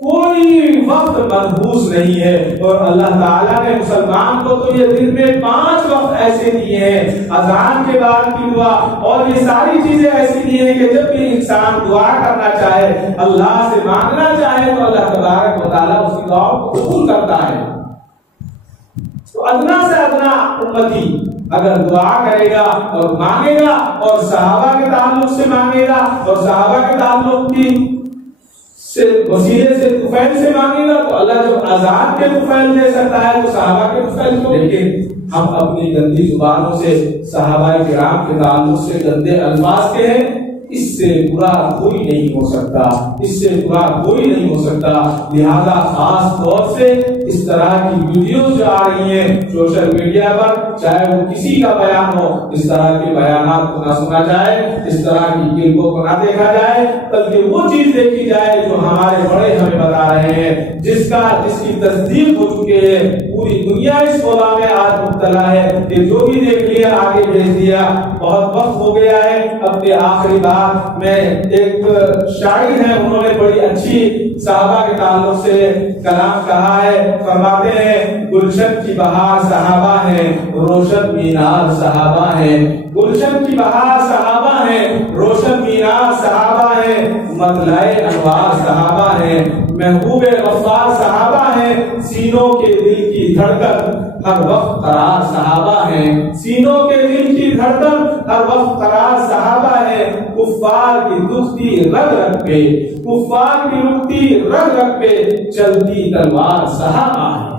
کوئی وقت منحوس نہیں ہے، اور اللہ تعالیٰ نے مسلمان کو تو یہ دن میں 5 وقت ایسے دیے ہیں، اذان کے بعد کی دعا اور یہ ساری چیزیں ایسی دی ہیں کہ جب بھی انسان دعا کرنا چاہے، اللہ سے مانگنا چاہے تو اللہ تبارک و تعالیٰ اس کی دعا کو قبول کرتا ہے۔ تو ادنا سے ادنا امتی اگر دعا کرے گا اور مانگے گا اور صحابہ کے تعلق سے مانگے گا اور صحابہ کے تعلق کی وسیلے سے طفیل سے مانگے گا تو اللہ جب آزاد کے طفیل دے سکتا ہے تو صحابہ کے طفیل کو۔ لیکن ہم اپنی گندی زبانوں سے صحابہ کرام کے تعلق سے گندے الفاظ کے ہیں، اس سے برا کوئی نہیں ہو سکتا، اس سے برا کوئی نہیں ہو سکتا۔ لہذا خاص طور سے اس طرح کی ویڈیوز جو آ رہی ہیں سوشل میڈیا پر، چاہے وہ کسی کا بیان ہو، اس طرح کے بیانات کو نہ سنا جائے، اس طرح کی کلپوں کو نہ دیکھا جائے، بلکہ وہ چیز دیکھی جائے جو ہمارے بڑے ہمیں بتا رہے ہیں، جس کی تصدیق ہو چکی ہے۔ پوری دنیا اس خدا میں آج مبتلا ہے کہ جو بھی دیکھ لیا آگے بھیج دیا۔ بہت وقت ہو گیا ہے، اپنے آخری بات میں ایک شاعر ہے، انہوں نے بڑی اچھی صحابہ کے تعلق سے کلام کہا ہے، فرماتے ہیں گلشن کی بہار صحابہ ہیں، روشن مینار صحابہ ہیں، گلشن کی بہار صحابہ ہیں، روشن مینار صحابہ ہیں، مطلع انوار صحابہ ہیں، محبوب غفار صحابہ ہیں، سینوں کے دل کی دھڑکن ہر وقت قرار صحابہ ہیں، سینوں کے دل کی دھڑکن ہر وقت قرار صحابہ ہیں، کفار کی دکھتی رگ رگ پہ، کفار کی رکتی رگ رگ پہ چلتی تلوار صحابہ ہے۔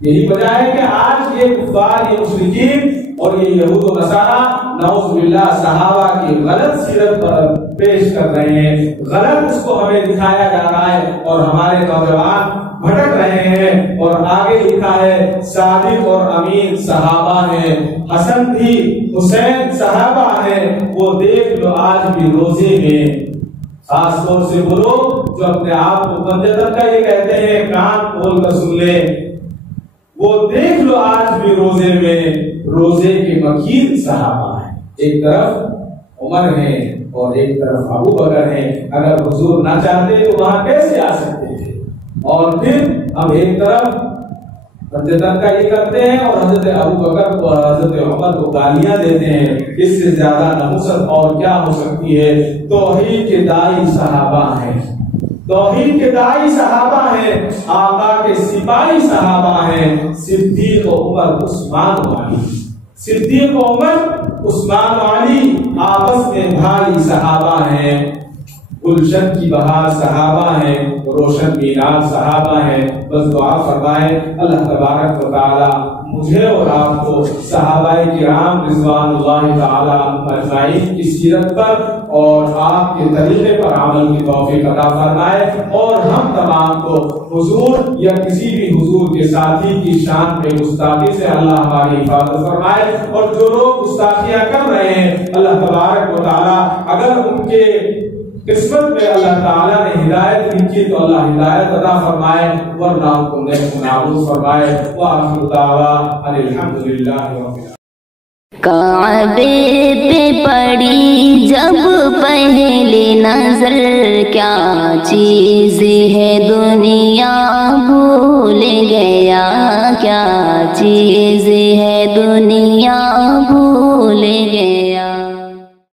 یہی وجہ ہے کہ آج یہ کفار، یہ مشرکین اور یہ یہود و نصارہ نعوذ باللہ صحابہ کی غلط سیرت پر پیش کر رہے ہیں، غلط اس کو ہمیں دکھایا جا رہا ہے اور ہمارے نوجوان بھٹک رہے ہیں۔ اور آگے لکھا ہے صادق اور امین صحابہ ہیں، حسن بھی حسین صحابہ ہیں، وہ دیکھ لو آج بھی روزے میں۔ خاص طور سے وہ لوگ جو اپنے آپ کو بندے کا یہ کہتے ہیں، کان کھول کر سن لیں، وہ دیکھ لو آج بھی روزے میں، روزے کے مکین صحابہ ہیں۔ ایک طرف عمر ہیں اور ایک طرف ابو بکر ہیں، اگر حضور نہ چاہتے تو وہاں کیسے آ سکتے تھے؟ اور پھر ہم ایک طرف بندے کا یہ کرتے ہیں اور حضرت ابو بکر کو اور حضرت عمر کو گالیاں دیتے ہیں۔ اس سے زیادہ نحوست اور کیا ہو سکتی ہے؟ توحید کے داعی صحابہ ہیں، توحید کے داعی صحابہ ہیں، آقا کے سپاہی صحابہ ہیں، صدیق و عمر عثمان و علی، صدیق و عمر عثمان و علی آپس میں بھائی صحابہ ہیں، گلشن کی بہار صحابہ ہیں، روشن مینار صحابہ ہیں۔ بس دعا فرمائیں اللہ تبارک و تعالی مجھے اور آپ کو صحابہ کرام رضوان اللہ تعالی اجمعین کی سیرت پر اور آپ کے طریقے پر عمل کی توفیق عطا فرمائے، اور ہم تمام کو حضور یا کسی بھی حضور کے ساتھی کی شان پہ گستاخی سے اللہ ہماری حفاظت فرمائے، اور جو لوگ گستاخیاں کر رہے ہیں اللہ تبارک و تعالی اگر ان کے قسمت میں اللہ تعالیٰ نے ہدایت لکھی تو اللہ ہدایت عطا فرمائے، ورنہ ان کو نیک نابود فرمائے۔ وآخر دعوانا الحمدللہ رب العالمین۔ کعبے پہ پڑی جب پہلی نظر، کیا چیز ہے دنیا بھول گیا، کیا چیز ہے دنیا بھول